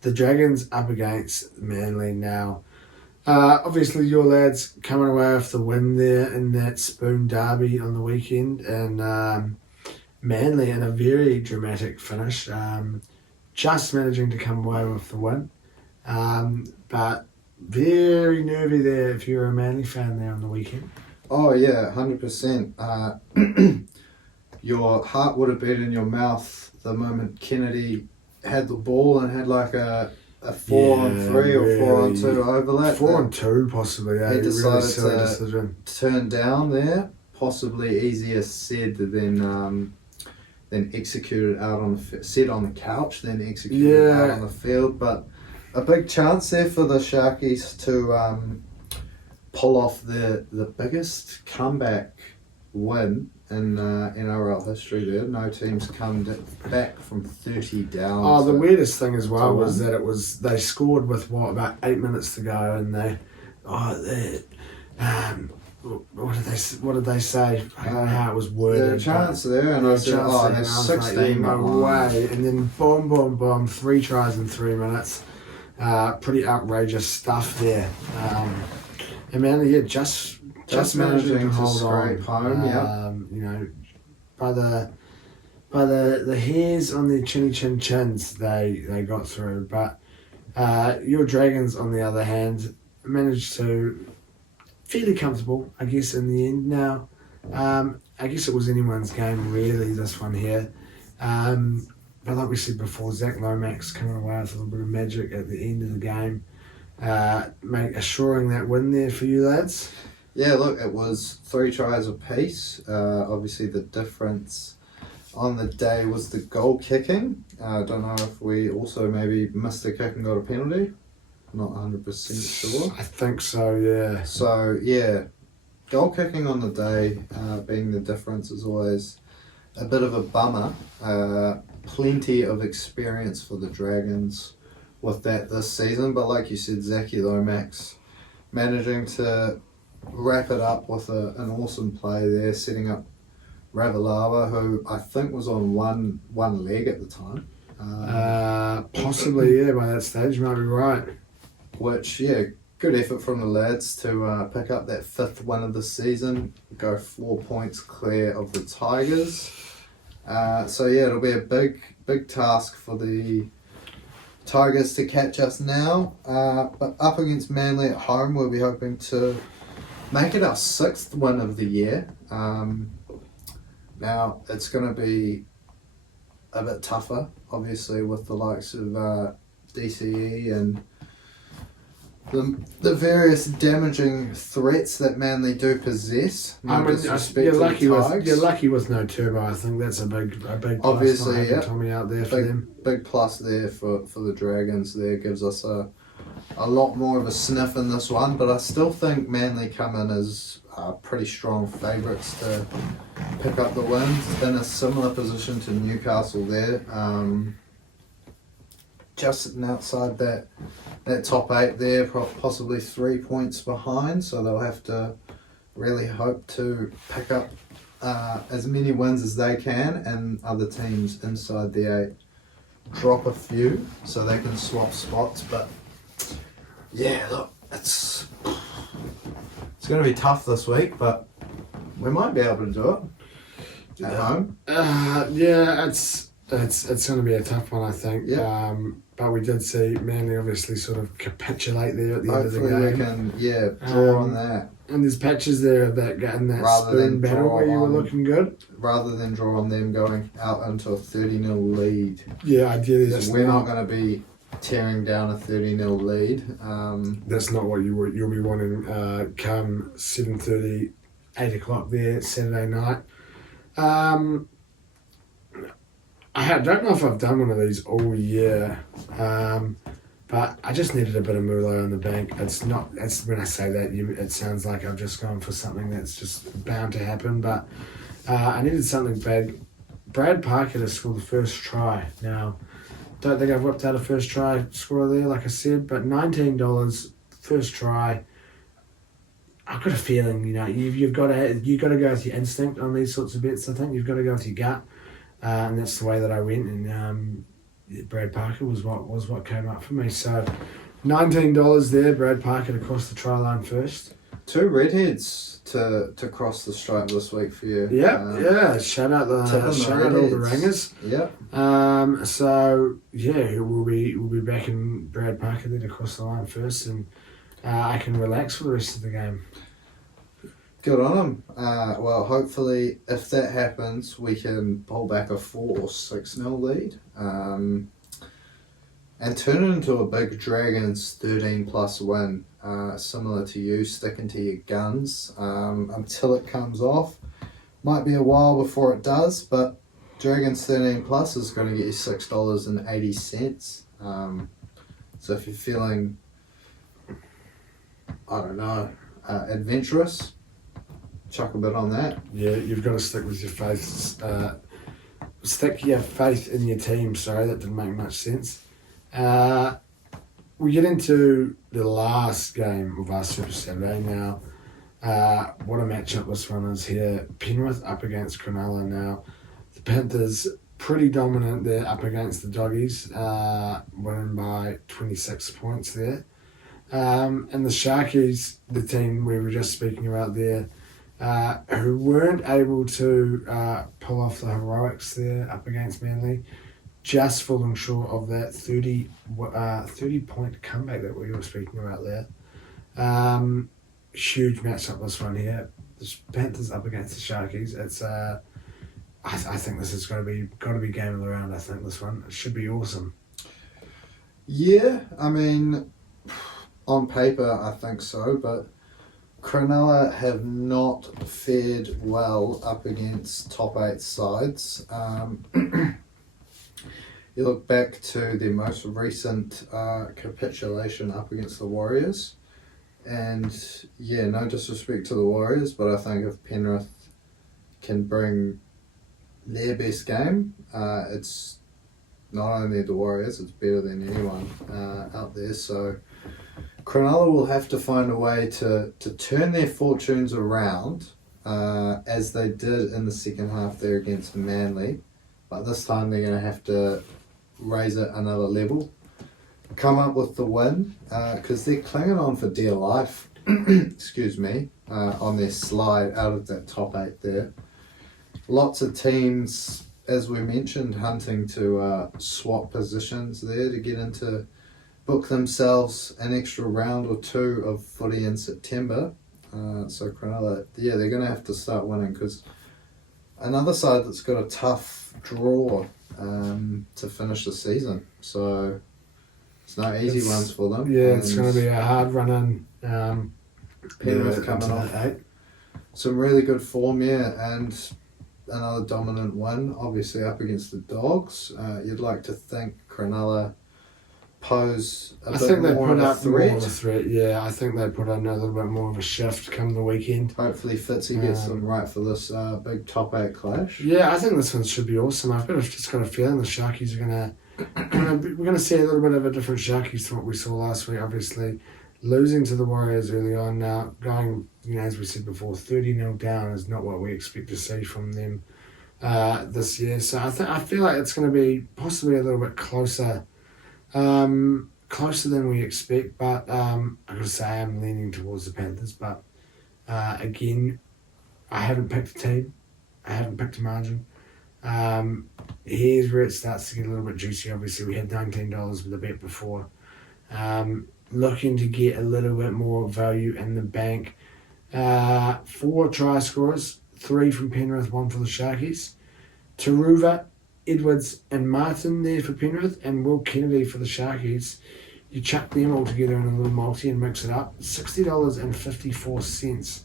The Dragons up against Manly now. Obviously, your lads coming away with the win there in that Spoon Derby on the weekend, and Manly in a very dramatic finish, just managing to come away with the win, but very nervy there if you're a Manly fan there on the weekend. Oh yeah, 100%. Your heart would have been in your mouth the moment Kennedy had the ball and had like a 4-on-3 or 4-on-2 overlap. 4-on-2 possibly. Yeah, he decided to turn down there. Possibly easier said than executed out on the couch, then executed out on the field. But a big chance there for the Sharkies to pull off the biggest comeback win in NRL history there. No teams come back from 30 down. Oh, the weirdest thing as well was that they scored with about 8 minutes to go, and what did they say? I don't know how it was worded. There's a chance there, and I said, there's 16 no way. And then boom, 3 tries in 3 minutes. Pretty outrageous stuff there. And Manly, just managing to hold on. Home, by the hairs on their chins, they got through. But your Dragons, on the other hand, managed to fairly comfortable, I guess, in the end. Now, I guess it was anyone's game, really, this one here. But like we said before, Zach Lomax coming away with a little bit of magic at the end of the game, assuring that win there for you lads. Yeah, look, it was 3 tries apiece. Obviously, the difference on the day was the goal kicking. I don't know if we also maybe missed a kick and got a penalty. Not 100% sure. I think so, yeah. So, yeah, goal kicking on the day being the difference is always a bit of a bummer. Plenty of experience for the Dragons with that this season, but like you said, Zachy Lomax managing to wrap it up with an awesome play there, setting up Ravalawa, who I think was on one leg at the time. Possibly, yeah, by that stage, you might be right. Which, yeah, good effort from the lads to pick up that 5th win of the season, go 4 points clear of the Tigers. So yeah, it'll be a big task for the Tigers to catch us now. But up against Manly at home, we'll be hoping to make it our 6th win of the year. Now, it's going to be a bit tougher, obviously, with the likes of DCE and the various damaging threats that Manly do possess. You're lucky with no turbo. I think that's a big plus. Obviously, yeah. Tommy out there for them. Big plus there for the Dragons. There gives us a lot more of a sniff in this one, but I still think Manly come in as pretty strong favourites to pick up the wins. In a similar position to Newcastle there. Just sitting outside that top 8 there, possibly 3 points behind, so they'll have to really hope to pick up as many wins as they can, and other teams inside the 8 drop a few so they can swap spots. But yeah, look, it's going to be tough this week, but We might be able to do it at home. Yeah, it's going to be a tough one, I think. Yeah. But we did see Manly obviously sort of capitulate there at the end of the game. Hopefully we can, draw on that. And there's patches there of that getting that Rather spoon than battle draw where you were on- looking good. Rather than draw on them going out into a 30-0 lead. Yeah, ideally that's We're not going to be tearing down a 30-0 lead. That's not what you'll be wanting come 7:30, 8 o'clock there Saturday night. I don't know if I've done one of these all year, but I just needed a bit of moolah in the bank. It's when I say that, it sounds like I've just gone for something that's just bound to happen, but I needed something big. Brad Parker to score the first try. Now, don't think I've whipped out a first try scorer there, like I said, but $19, first try. I've got a feeling, you've got to go with your instinct on these sorts of bets. I think you've got to go with your gut, and that's the way that I went. And Brad Parker was what came up for me. So, $19 there. Brad Parker to cross the try line first. 2 redheads to cross the stripe this week for you. Yeah. Shout out all the ringers. Yeah. So yeah, we'll be backing Brad Parker there to cross the line first, and I can relax for the rest of the game. Good on him. Well, hopefully, if that happens, we can pull back a 4 or 6-0 lead, and turn it into a big Dragons 13+ win. Similar to you, sticking to your guns until it comes off. Might be a while before it does, but Dragons 13+ is going to get you $6.80. So if you're feeling, I don't know, adventurous, chuck a bit on that. Yeah, you've got to stick with your faith. Stick your faith in your team. Sorry, that didn't make much sense. We get into the last game of our Super Saturday now. What a matchup this one is here. Penrith up against Cronulla now. The Panthers pretty dominant there up against the Doggies, winning by 26 points there. And the Sharkies, the team we were just speaking about there, who weren't able to pull off the heroics there up against Manly, just falling short of that 30-point comeback that we were speaking about there. Huge matchup this one here. The Panthers up against the Sharkies. It's I think this is got to be game of the round. I think this one, it should be awesome. Yeah, I mean, on paper I think so, but Cronulla have not fared well up against top 8 sides. You look back to their most recent capitulation up against the Warriors, and yeah, no disrespect to the Warriors, but I think if Penrith can bring their best game, it's not only the Warriors, it's better than anyone out there. So Cronulla will have to find a way to turn their fortunes around, as they did in the second half there against Manly, but this time they're going to have to raise it another level, come up with the win, because they're clinging on for dear life excuse me, on their slide out of that top 8 there. Lots of teams, as we mentioned, hunting to swap positions there to get into, book themselves an extra round or 2 of footy in September. So Cronulla, yeah, they're going to have to start winning, because another side that's got a tough draw to finish the season. So it's no easy ones for them. Yeah, it's going to be a hard run in. Penrith coming off some really good form, yeah, and another dominant win, obviously up against the Dogs. You'd like to think Cronulla pose a bit more of a threat. Yeah, I think they put on a little bit more of a shift come the weekend. Hopefully Fitzy gets them right for this big top 8 clash. Yeah, I think this one should be awesome. Just got a feeling the Sharkies are we're gonna see a little bit of a different Sharkies to what we saw last week. Obviously, losing to the Warriors early on, now going, as we said before, 30-0 down is not what we expect to see from them this year. So I feel like it's going to be possibly a little bit closer than we expect. But I got to say, I'm leaning towards the Panthers. But again, I haven't picked a team. I haven't picked a margin. Here's where it starts to get a little bit juicy. Obviously, we had $19 with the bet before. Looking to get a little bit more value in the bank. 4 try scorers, 3 from Penrith, 1 for the Sharkies. Taruva, Edwards and Martin there for Penrith, and Will Kennedy for the Sharkies. You chuck them all together in a little multi and mix it up. $60.54.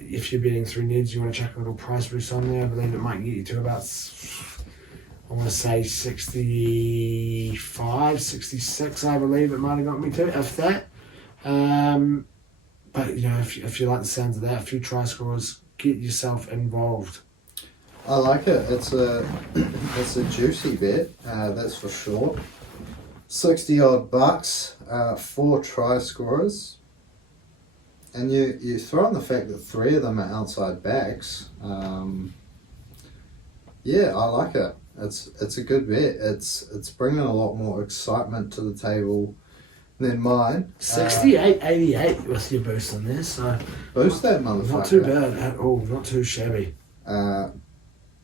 If you're betting through Neds, you want to chuck a little price boost on there. I believe it might get you to about, I want to say 65, 66, I believe it might have got me to, if that. But, if you like the sounds of that, a few try scorers, get yourself involved. I like it. It's a juicy bet, that's for sure. 60 odd bucks, 4 try scorers, and you throw in the fact that 3 of them are outside backs. Yeah, I like it. It's a good bet. It's bringing a lot more excitement to the table than mine. 68.88 with your boost on there, so Boost that motherfucker. not too bad at all. Not too shabby. There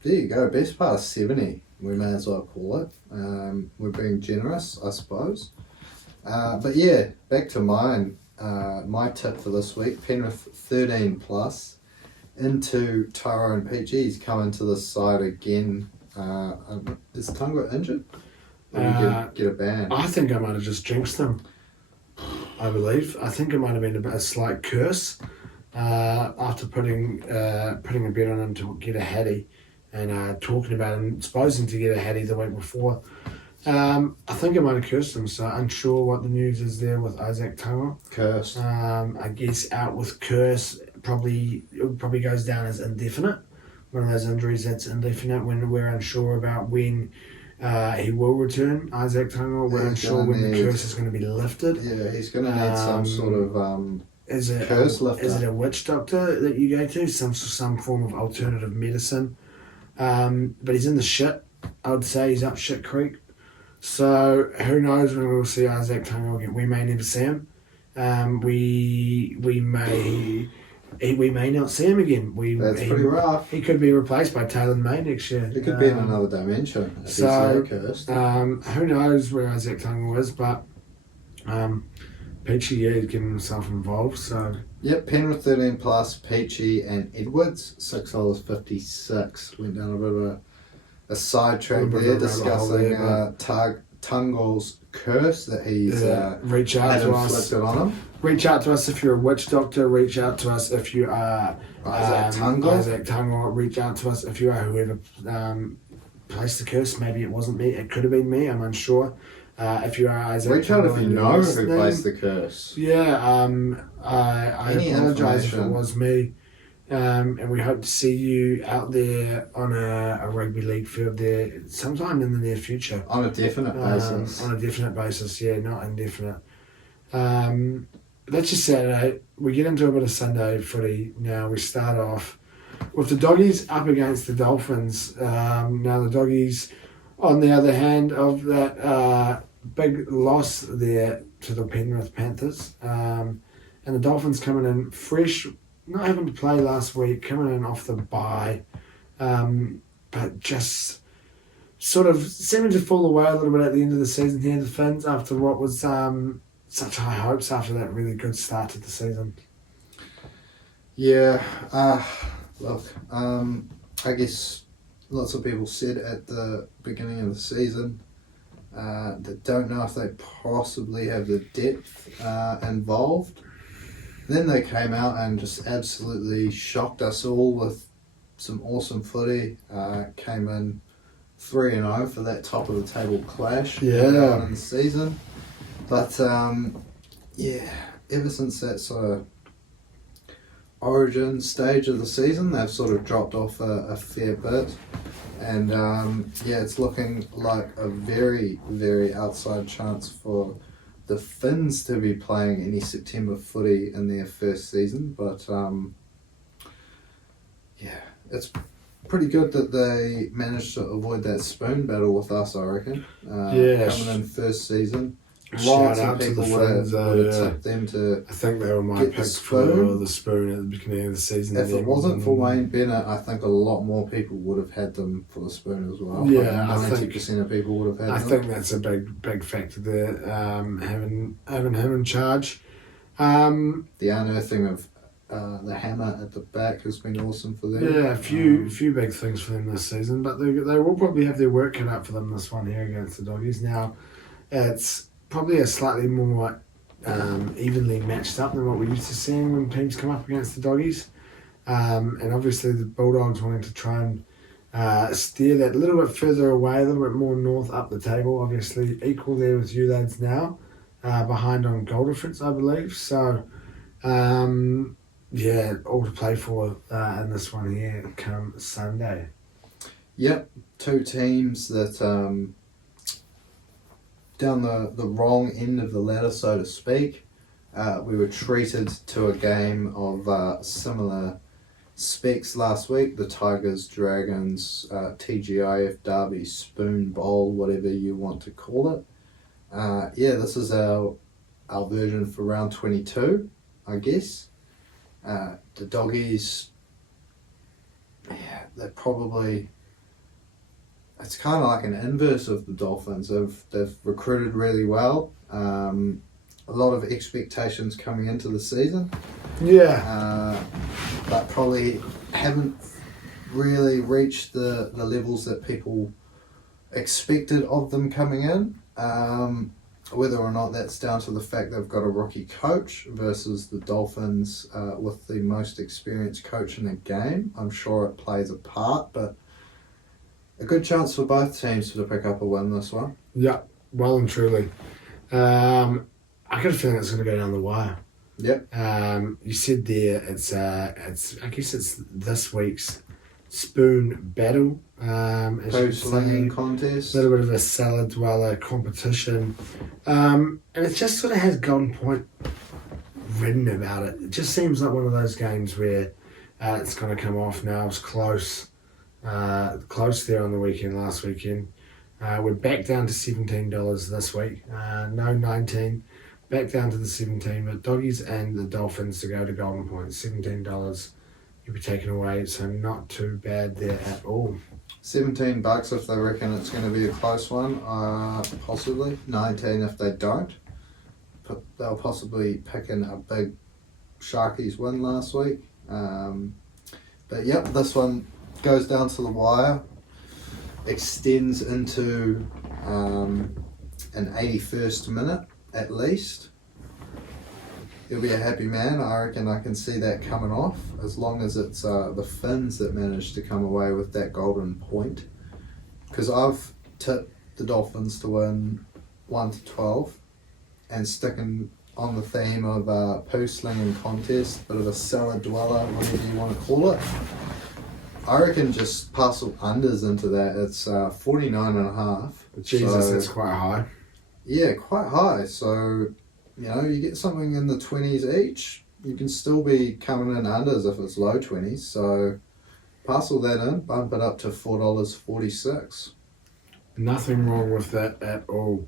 you go. Best part of 70. We may as well call it. We're being generous, I suppose. But yeah, back to mine. My tip for this week: Penrith 13 plus into Tara and Peachy. He's coming to the side again. Is Tunga injured? Or get a ban? I think I might have just jinxed him. I believe. I think it might have been a slight curse after putting a bet on him to get a Hattie and talking about him supposing to get a Hattie the week before. I think it might have cursed him, so unsure what the news is there with Isaac Tunga. Cursed. I guess out with curse probably goes down as indefinite. One of those injuries that's indefinite when we're unsure about when he will return. Isaac Tunga, we're unsure when the curse is going to be lifted. Yeah, he's going to need some sort of curse lifter. Is it a witch doctor that you go to? Some form of alternative medicine. But he's in the shit. I would say he's up shit creek. So who knows when we'll see Isaac Tunga again. We may never see him. We may not see him again. That's pretty rough. He could be replaced by Taylor May next year. He could be in another dimension. If So, he's cursed. who knows where Isaac Tunga is, but Peachy, he's getting himself involved. So Yep, Penrith 13 plus, Peachy and Edwards, $6.56. Went down a bit of a sidetrack there, discussing Tungal's curse that he's reach out had to us. inflicted on him. Reach out to us if you're a witch doctor. Reach out to us if you are Isaac Tunga. Isaac Tunga. Reach out to us if you are whoever placed the curse. Maybe it wasn't me. It could have been me. I'm unsure. If you are Isaac Reach out Tunga if you and know you're who listening, placed the curse. Yeah, I Any apologise if it information. was me. And we hope to see you out there on a rugby league field there sometime in the near future. On a definite basis. On a definite basis, yeah, not indefinite. That's just Saturday. We get into a bit of Sunday footy now. We start off with the Doggies up against the Dolphins. Now the Doggies, on the other hand of that big loss there to the Penrith Panthers, and the Dolphins coming in fresh, not having to play last week, coming in off the bye, but just sort of seeming to fall away a little bit at the end of the season here, the Finns, after what was such high hopes after that really good start to the season. Yeah, look, I guess lots of people said at the beginning of the season that don't know if they possibly have the depth involved. Then they came out and just absolutely shocked us all with some awesome footy. Came in 3-0 for that top of the table clash early on in the season. But yeah, ever since that sort of origin stage of the season, they've sort of dropped off a fair bit. And yeah, it's looking like a very, very outside chance for the Finns to be playing any September footy in their first season. But yeah, it's pretty good that they managed to avoid that spoon battle with us, I reckon. Yes. Coming in first season. lots out of to the people would Friends, have tipped them to. I think they were my get the pick spoon. for the spoon at the beginning of the season. If it wasn't for Wayne Bennett, I think a lot more people would have had them for the spoon as well. Yeah, I 90% of people would have had I them. think that's a big factor there. Having him in charge. The unearthing of the hammer at the back has been awesome for them. Yeah, a few big things for them this season, but they will probably have their work cut out for them this one here against the Doggies. Now, it's probably a slightly more evenly matched up than what we're used to seeing when teams come up against the Doggies. And obviously the Bulldogs wanting to try and steer that a little bit further away, a little bit more north up the table. Obviously equal there with you lads now, behind on goal difference, I believe. So, yeah, all to play for in this one here come Sunday. Yep, two teams that down the wrong end of the ladder, so to speak. We were treated to a game of similar specs last week. The Tigers, Dragons, TGIF Derby, Spoon Bowl, whatever you want to call it. Yeah, this is our version for round 22, I guess. The Doggies, yeah, they're probably... It's kind of like an inverse of the Dolphins. They've recruited really well. A lot of expectations coming into the season. Yeah. But probably haven't really reached the levels that people expected of them coming in. Whether or not that's down to the fact they've got a rookie coach versus the Dolphins with the most experienced coach in the game, I'm sure it plays a part, but a good chance for both teams to pick up a win this one. Yeah, well and truly. I got a feeling it's going to go down the wire. Yep. You said there it's I guess it's this week's spoon battle. Slinging contest. A little bit of a salad dweller competition. And it just sort of has Golden Point written about it. It just seems like one of those games where it's going to come off now. It's close. Close there on the weekend, last weekend. We're back down to $17 this week. No 19. Back down to the 17. But Doggies and the Dolphins to go to Golden Point. $17 you'll be taken away. So not too bad there at all. $17 if they reckon it's going to be a close one. Possibly. 19 if they don't. But they'll possibly pick in a big Sharkies win last week. But yep, this one goes down to the wire, extends into an 81st minute at least. He'll be a happy man. I reckon I can see that coming off, as long as it's the Finns that manage to come away with that golden point. Because I've tipped the Dolphins to win 1-12, and sticking on the theme of poo slinging contest, bit of a salad dweller, whatever you want to call it. I reckon just parcel unders into that. It's 49.5. Jesus, so, that's quite high. Yeah, quite high. So, you know, you get something in the 20s each. You can still be coming in unders if it's low 20s. So, parcel that in, bump it up to $4.46. Nothing wrong with that at all.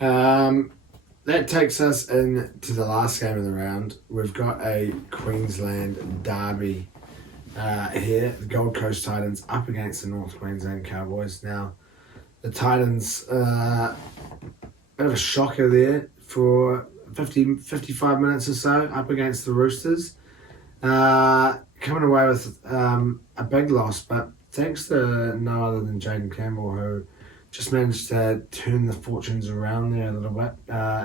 That takes us into the last game of the round. We've got a Queensland derby. Here, the Gold Coast Titans up against the North Queensland Cowboys. Now, the Titans, bit of a shocker there for 55 minutes or so, up against the Roosters. Coming away with a big loss, but thanks to no other than Jaden Campbell, who just managed to turn the fortunes around there a little bit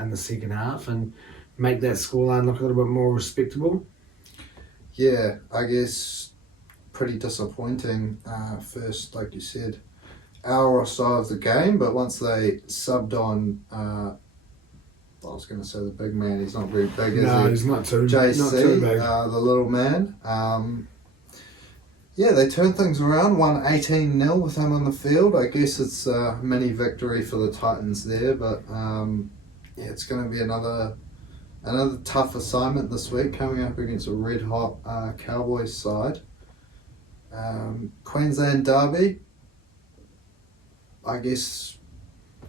in the second half and make that scoreline look a little bit more respectable. Yeah, I guess pretty disappointing first, like you said, hour or so of the game, but once they subbed on, I was going to say the big man, he's not very big, is he? No, he's not too, JC, not too big. The little man. Yeah, they turned things around, won 18-0 with him on the field. I guess it's a mini victory for the Titans there, but yeah, it's going to be another tough assignment this week, coming up against a red-hot Cowboys side. Queensland derby, I guess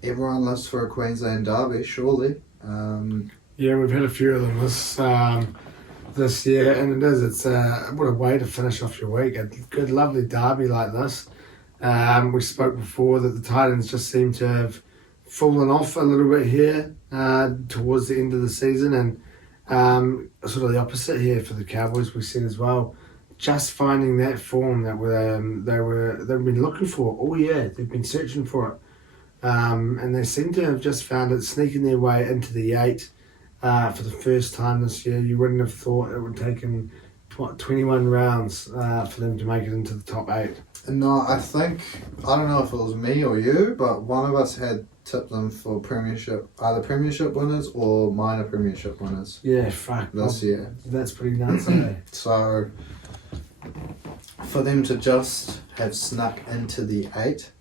everyone lives for a Queensland Derby, surely. Yeah, we've had a few of them this year, and it's what a way to finish off your week. A good, lovely derby like this. We spoke before that the Titans just seem to have fallen off a little bit here towards the end of the season, and sort of the opposite here for the Cowboys. We said as well, just finding that form that they've been looking for all year. They've been searching for it, and they seem to have just found it, sneaking their way into the 8 for the first time this year. You wouldn't have thought it would take them 21 rounds for them to make it into the top 8. No, I don't know if it was me or you, but one of us had tipped them for either premiership winners or minor premiership winners. Yeah, fuck. This year. That's pretty nuts, eh? So, for them to just have snuck into the 8,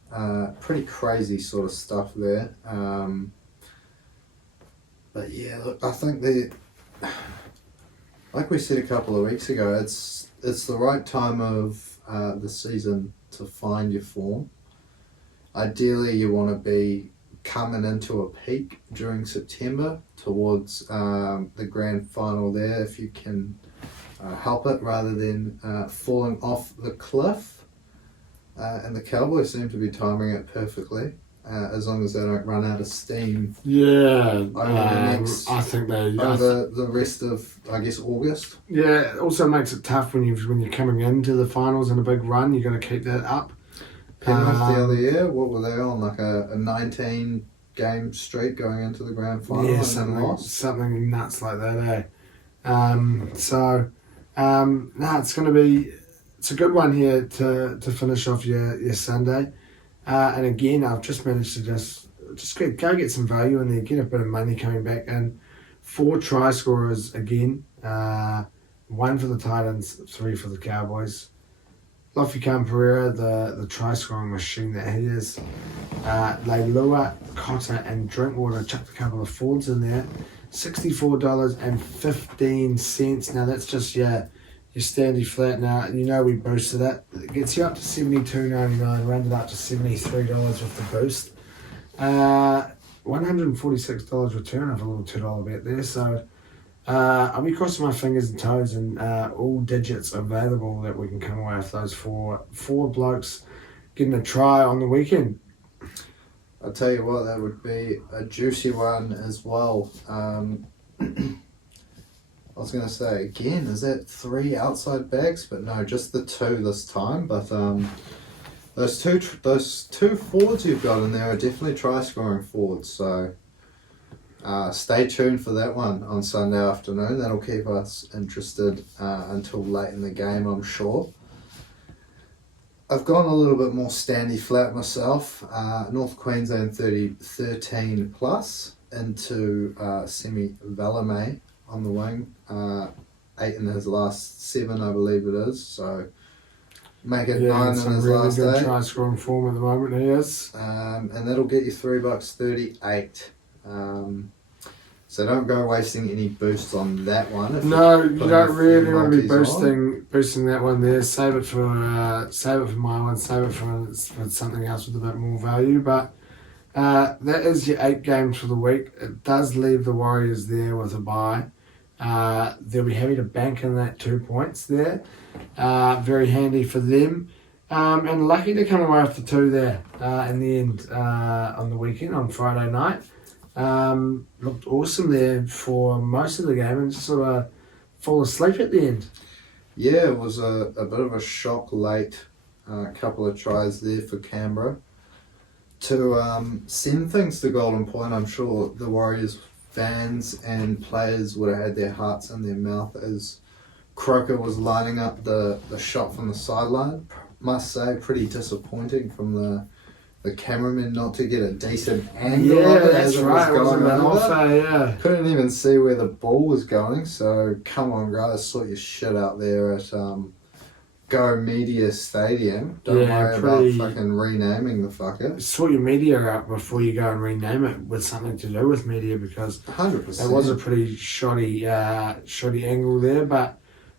pretty crazy sort of stuff there. But yeah, look, I think like we said a couple of weeks ago, it's the right time of the season to find your form. Ideally, you want to be coming into a peak during September towards the grand final there, if you can help it, rather than falling off the cliff. And the Cowboys seem to be timing it perfectly, as long as they don't run out of steam. Yeah, I think the rest of, I guess, August. Yeah, it also makes it tough when you're coming into the finals in a big run. You got to keep that up. Penrith the other year, what were they on? Like a 19 game streak going into the grand final, yeah, and then lost? Something nuts like that, it's a good one here to finish off your Sunday. And again, I've just managed to just go get some value in there, get a bit of money coming back in. 4 try scorers again, 1 for the Titans, 3 for the Cowboys. Lofican Pereira, the try scoring machine that he is. Leilua, Cotter and Drinkwater chucked a couple of forwards in there. $64.15. Now that's just your standy flat. Now you know we boosted it. It gets you up to $72.99, rounded up to $73 with the boost. $146 return of a little $2 bet there. So I'll be crossing my fingers and toes, and all digits available that we can come away with those four blokes getting a try on the weekend. I'll tell you what, that would be a juicy one as well. I was going to say, again, is that 3 outside bags? But no, just the 2 this time. But those two forwards you've got in there are definitely try-scoring forwards. So stay tuned for that one on Sunday afternoon. That'll keep us interested until late in the game, I'm sure. I've gone a little bit more standy flat myself. North Queensland 13 plus into Semi Valame on the wing. 8 in his last 7, I believe it is. So make it 9 in his last 8. Good try scoring form at the moment, he is. And that'll get you $3.38. So don't go wasting any boosts on that one. No, you don't really want to be boosting that one there. Save it for my one. Save it for something else with a bit more value. But that is your 8 games for the week. It does leave the Warriors there with a bye. They'll be happy to bank in that 2 points there. Very handy for them. And lucky to come away with the 2 there in the end on the weekend, on Friday night. Looked awesome there for most of the game and just sort of fall asleep at the end. Yeah, it was a bit of a shock late. Couple of tries there for Canberra to send things to Golden Point. I'm sure the Warriors fans and players would have had their hearts in their mouth as Croker was lining up the shot from the sideline. Must say, pretty disappointing from the cameraman not to get a decent angle of it as it was going over. Couldn't even see where the ball was going, so come on guys, sort your shit out there at Go Media Stadium. Don't worry about fucking renaming the fucker. Sort your media out before you go and rename it with something to do with media, because 100%. It was a pretty shoddy angle there, but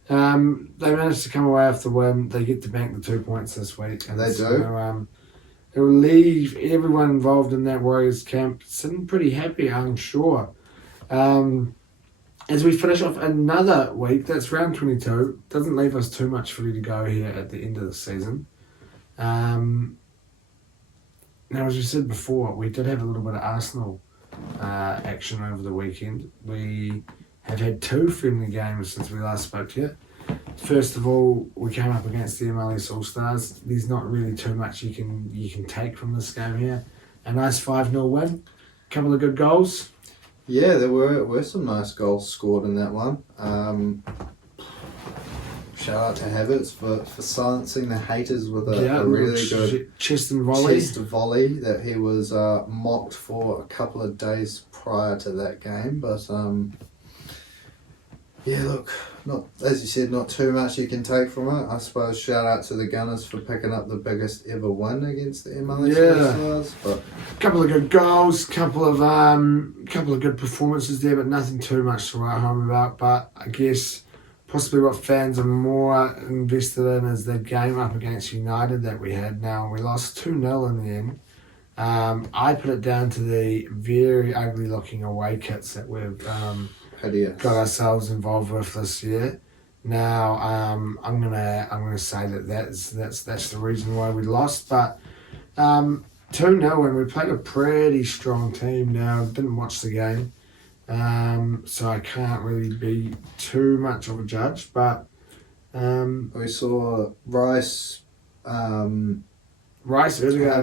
they managed to come away with the win. They get to bank the 2 points this week. And they do. It will leave everyone involved in that Warriors camp sitting pretty happy, I'm sure. As we finish off another week, that's round 22. Doesn't leave us too much footy to go here at the end of the season. Now, as we said before, we did have a little bit of Arsenal action over the weekend. We have had 2 friendly games since we last spoke to you. First of all, we came up against the MLS All-Stars. There's not really too much you can take from this game here. A nice 5-0 win, a couple of good goals. Yeah, there were some nice goals scored in that one. Shout out to Havertz for silencing the haters with a really good chest volley that he was mocked for a couple of days prior to that game. But yeah, look, not, as you said, not too much you can take from it. I suppose shout out to the Gunners for picking up the biggest ever win against the MLS All-Stars. But a couple of good goals, couple of good performances there, but nothing too much to write home about. But I guess possibly what fans are more invested in is the game up against United that we had. Now, we lost 2-0 in the end. I put it down to the very ugly looking away kits that we've got ourselves involved with this year. Now, I'm gonna say that's the reason why we lost. But 2-0, and we played a pretty strong team. Now, didn't watch the game, so I can't really be too much of a judge. But we saw Rice, Odegaard,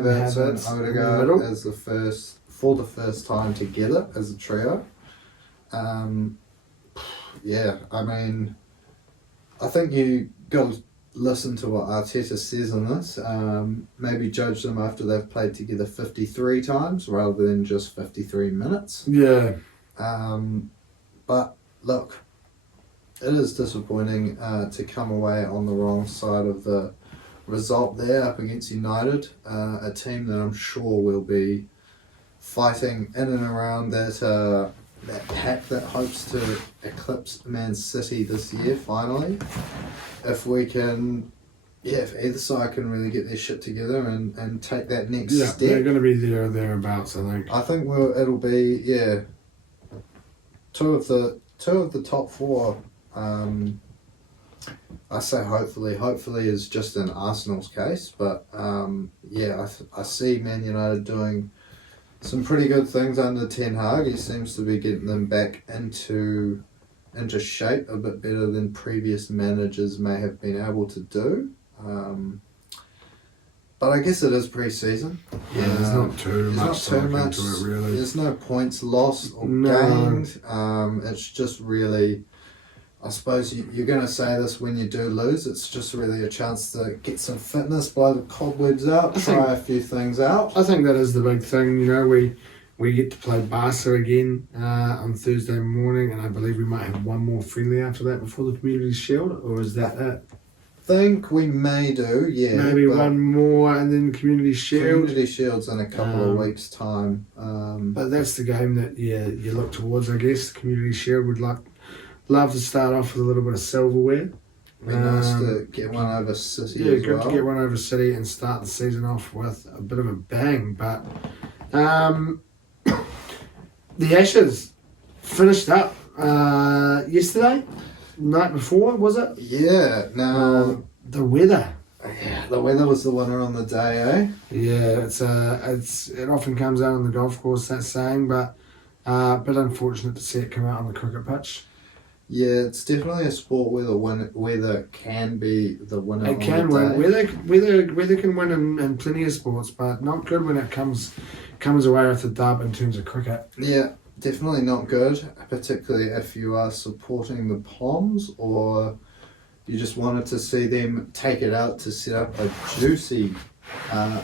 and Odegaard as the first time together as a trio. Yeah, I mean, I think you got to listen to what Arteta says on this. Maybe judge them after they've played together 53 times rather than just 53 minutes. Yeah. But look, it is disappointing to come away on the wrong side of the result there up against United, a team that I'm sure will be fighting in and around that pack that hopes to eclipse Man City this year finally. If we can, if either side can really get their shit together and take that next step. They're going to be there or thereabouts, I think. I think it'll be two of the top 4. I say hopefully is just in Arsenal's case, but I see Man United doing some pretty good things under Ten Hag. He seems to be getting them back into shape a bit better than previous managers may have been able to do. But I guess it is pre-season. Yeah, there's not too much into it, really. There's no points lost or gained. It's just really, I suppose you're going to say this when you do lose, it's just really a chance to get some fitness, blow the cobwebs out, try a few things out. I think that is the big thing. You know, we get to play Barca again on Thursday morning, and I believe we might have one more friendly after that before the Community Shield, or is that it? I think we may do, yeah. Maybe one more and then Community Shield. Community Shield's in a couple of weeks' time. But that's the game that you look towards, I guess. The Community Shield would love to start off with a little bit of silverware. It'd be nice to get one over City as well. Yeah, good to get one over City and start the season off with a bit of a bang. But the Ashes finished up yesterday, night before, was it? Yeah. Now the weather. Yeah, the weather was the winner on the day, eh? Yeah, it often comes out on the golf course, that saying, but a bit unfortunate to see it come out on the cricket pitch. Yeah, it's definitely a sport where the weather can be the winner. It can win. Weather can win in plenty of sports, but not good when it comes away with the dub in terms of cricket. Yeah, definitely not good, particularly if you are supporting the Poms or you just wanted to see them take it out to set up a juicy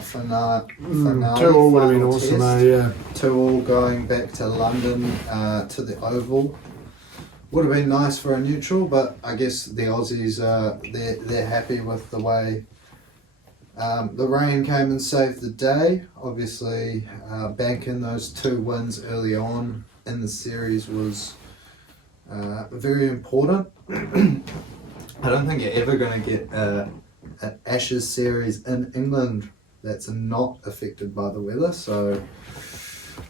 finale. 2-2 would have been awesome, yeah. 2-2 going back to London to the Oval. Would have been nice for a neutral, but I guess the Aussies they're happy with the way the rain came and saved the day. Obviously, banking those 2 wins early on in the series was very important. I don't think you're ever going to get an Ashes series in England that's not affected by the weather. So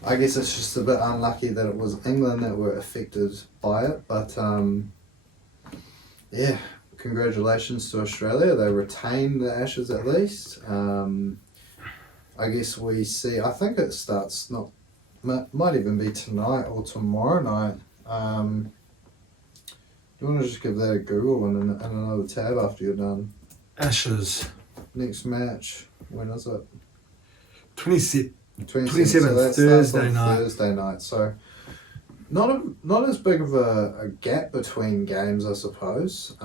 I guess it's just a bit unlucky that it was England that were affected by it. But yeah, congratulations to Australia. They retained the Ashes at least. I guess we see, I think it starts might even be tonight or tomorrow night. Do you want to just give that a Google and another tab after you're done? Ashes. Next match, when is it? 27th, So that Thursday night. Thursday night. So not as big of a gap between games, I suppose.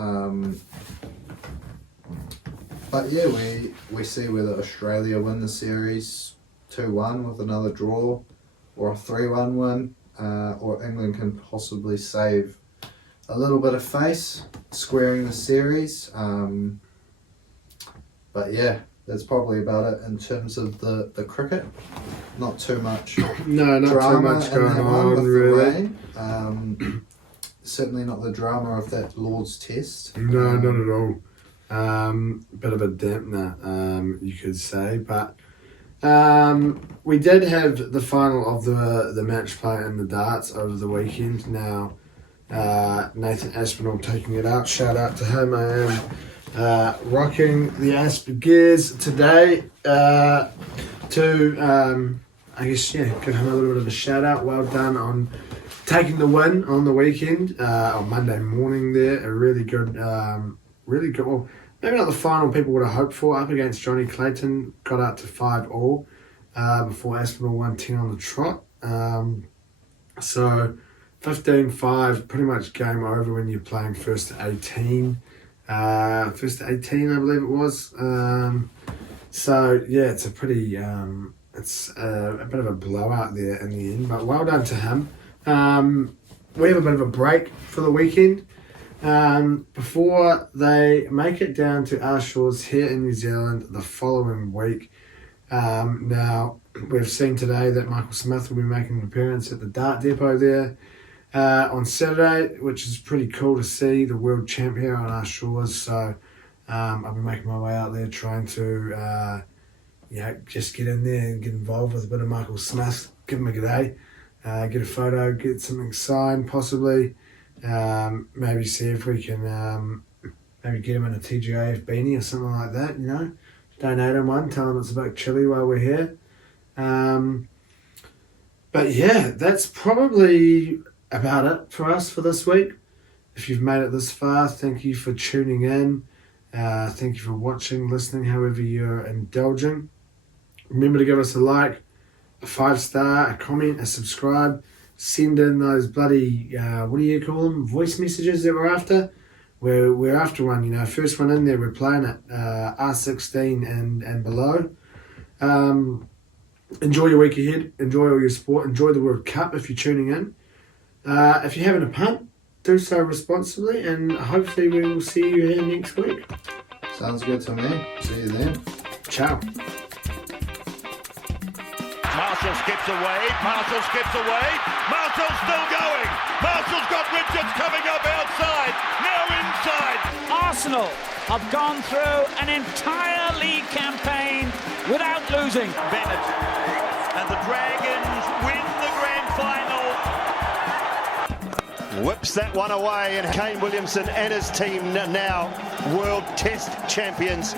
But yeah, we see whether Australia win the series 2-1 with another draw, or a 3-1 win, or England can possibly save a little bit of face squaring the series. But yeah, that's probably about it in terms of the cricket. Not too much No, not too drama much in going that one on, with the really. rain. Certainly not the drama of that Lord's Test. No, not at all. Bit of a dampener, you could say. But we did have the final of the match play in the darts over the weekend. Now, Nathan Aspinall taking it out. Shout out to him. I am rocking the Asp gears today to, I guess, yeah, give him a little bit of a shout out. Well done on taking the win on the weekend, on Monday morning there. A really good, well, maybe not the final people would have hoped for, up against Johnny Clayton. Got out to 5-all before Aspinall won 10 on the trot. So 15-5, pretty much game over when you're playing first to 18. First to 18, I believe it was. So yeah, it's a pretty, it's a bit of a blowout there in the end, but well done to him. We have a bit of a break for the weekend before they make it down to our shores here in New Zealand the following week. Now, we've seen today that Michael Smith will be making an appearance at the Dart Depot there on Saturday, which is pretty cool to see the world champ here on our shores. So I'll be making my way out there trying to just get in there and get involved with a bit of Michael Smith, give him a good day. Get a photo, get something signed possibly, maybe see if we can maybe get him in a TGIF beanie or something like that, donate him one, tell him it's a bit chilly while we're here. But yeah, that's probably about it for us for this week. If you've made it this far, thank you for tuning in. Thank you for watching, listening, however you're indulging. Remember to give us a like, a 5-star, a comment, a subscribe. Send in those bloody, what do you call them, voice messages that we're after. We're after one, first one in there, we're playing it, R16 and below. Enjoy your week ahead, enjoy all your sport, enjoy the World Cup if you're tuning in. If you're having a punt, do so responsibly, and hopefully we will see you here next week. Sounds good to me. See you then. Ciao. Marshall skips away. Marshall's still going. Marshall's got Richards coming up outside. Now inside. Arsenal have gone through an entire league campaign without losing. Bennett and the Dragons win the grand final. Whips that one away, and Kane Williamson and his team now world test champions.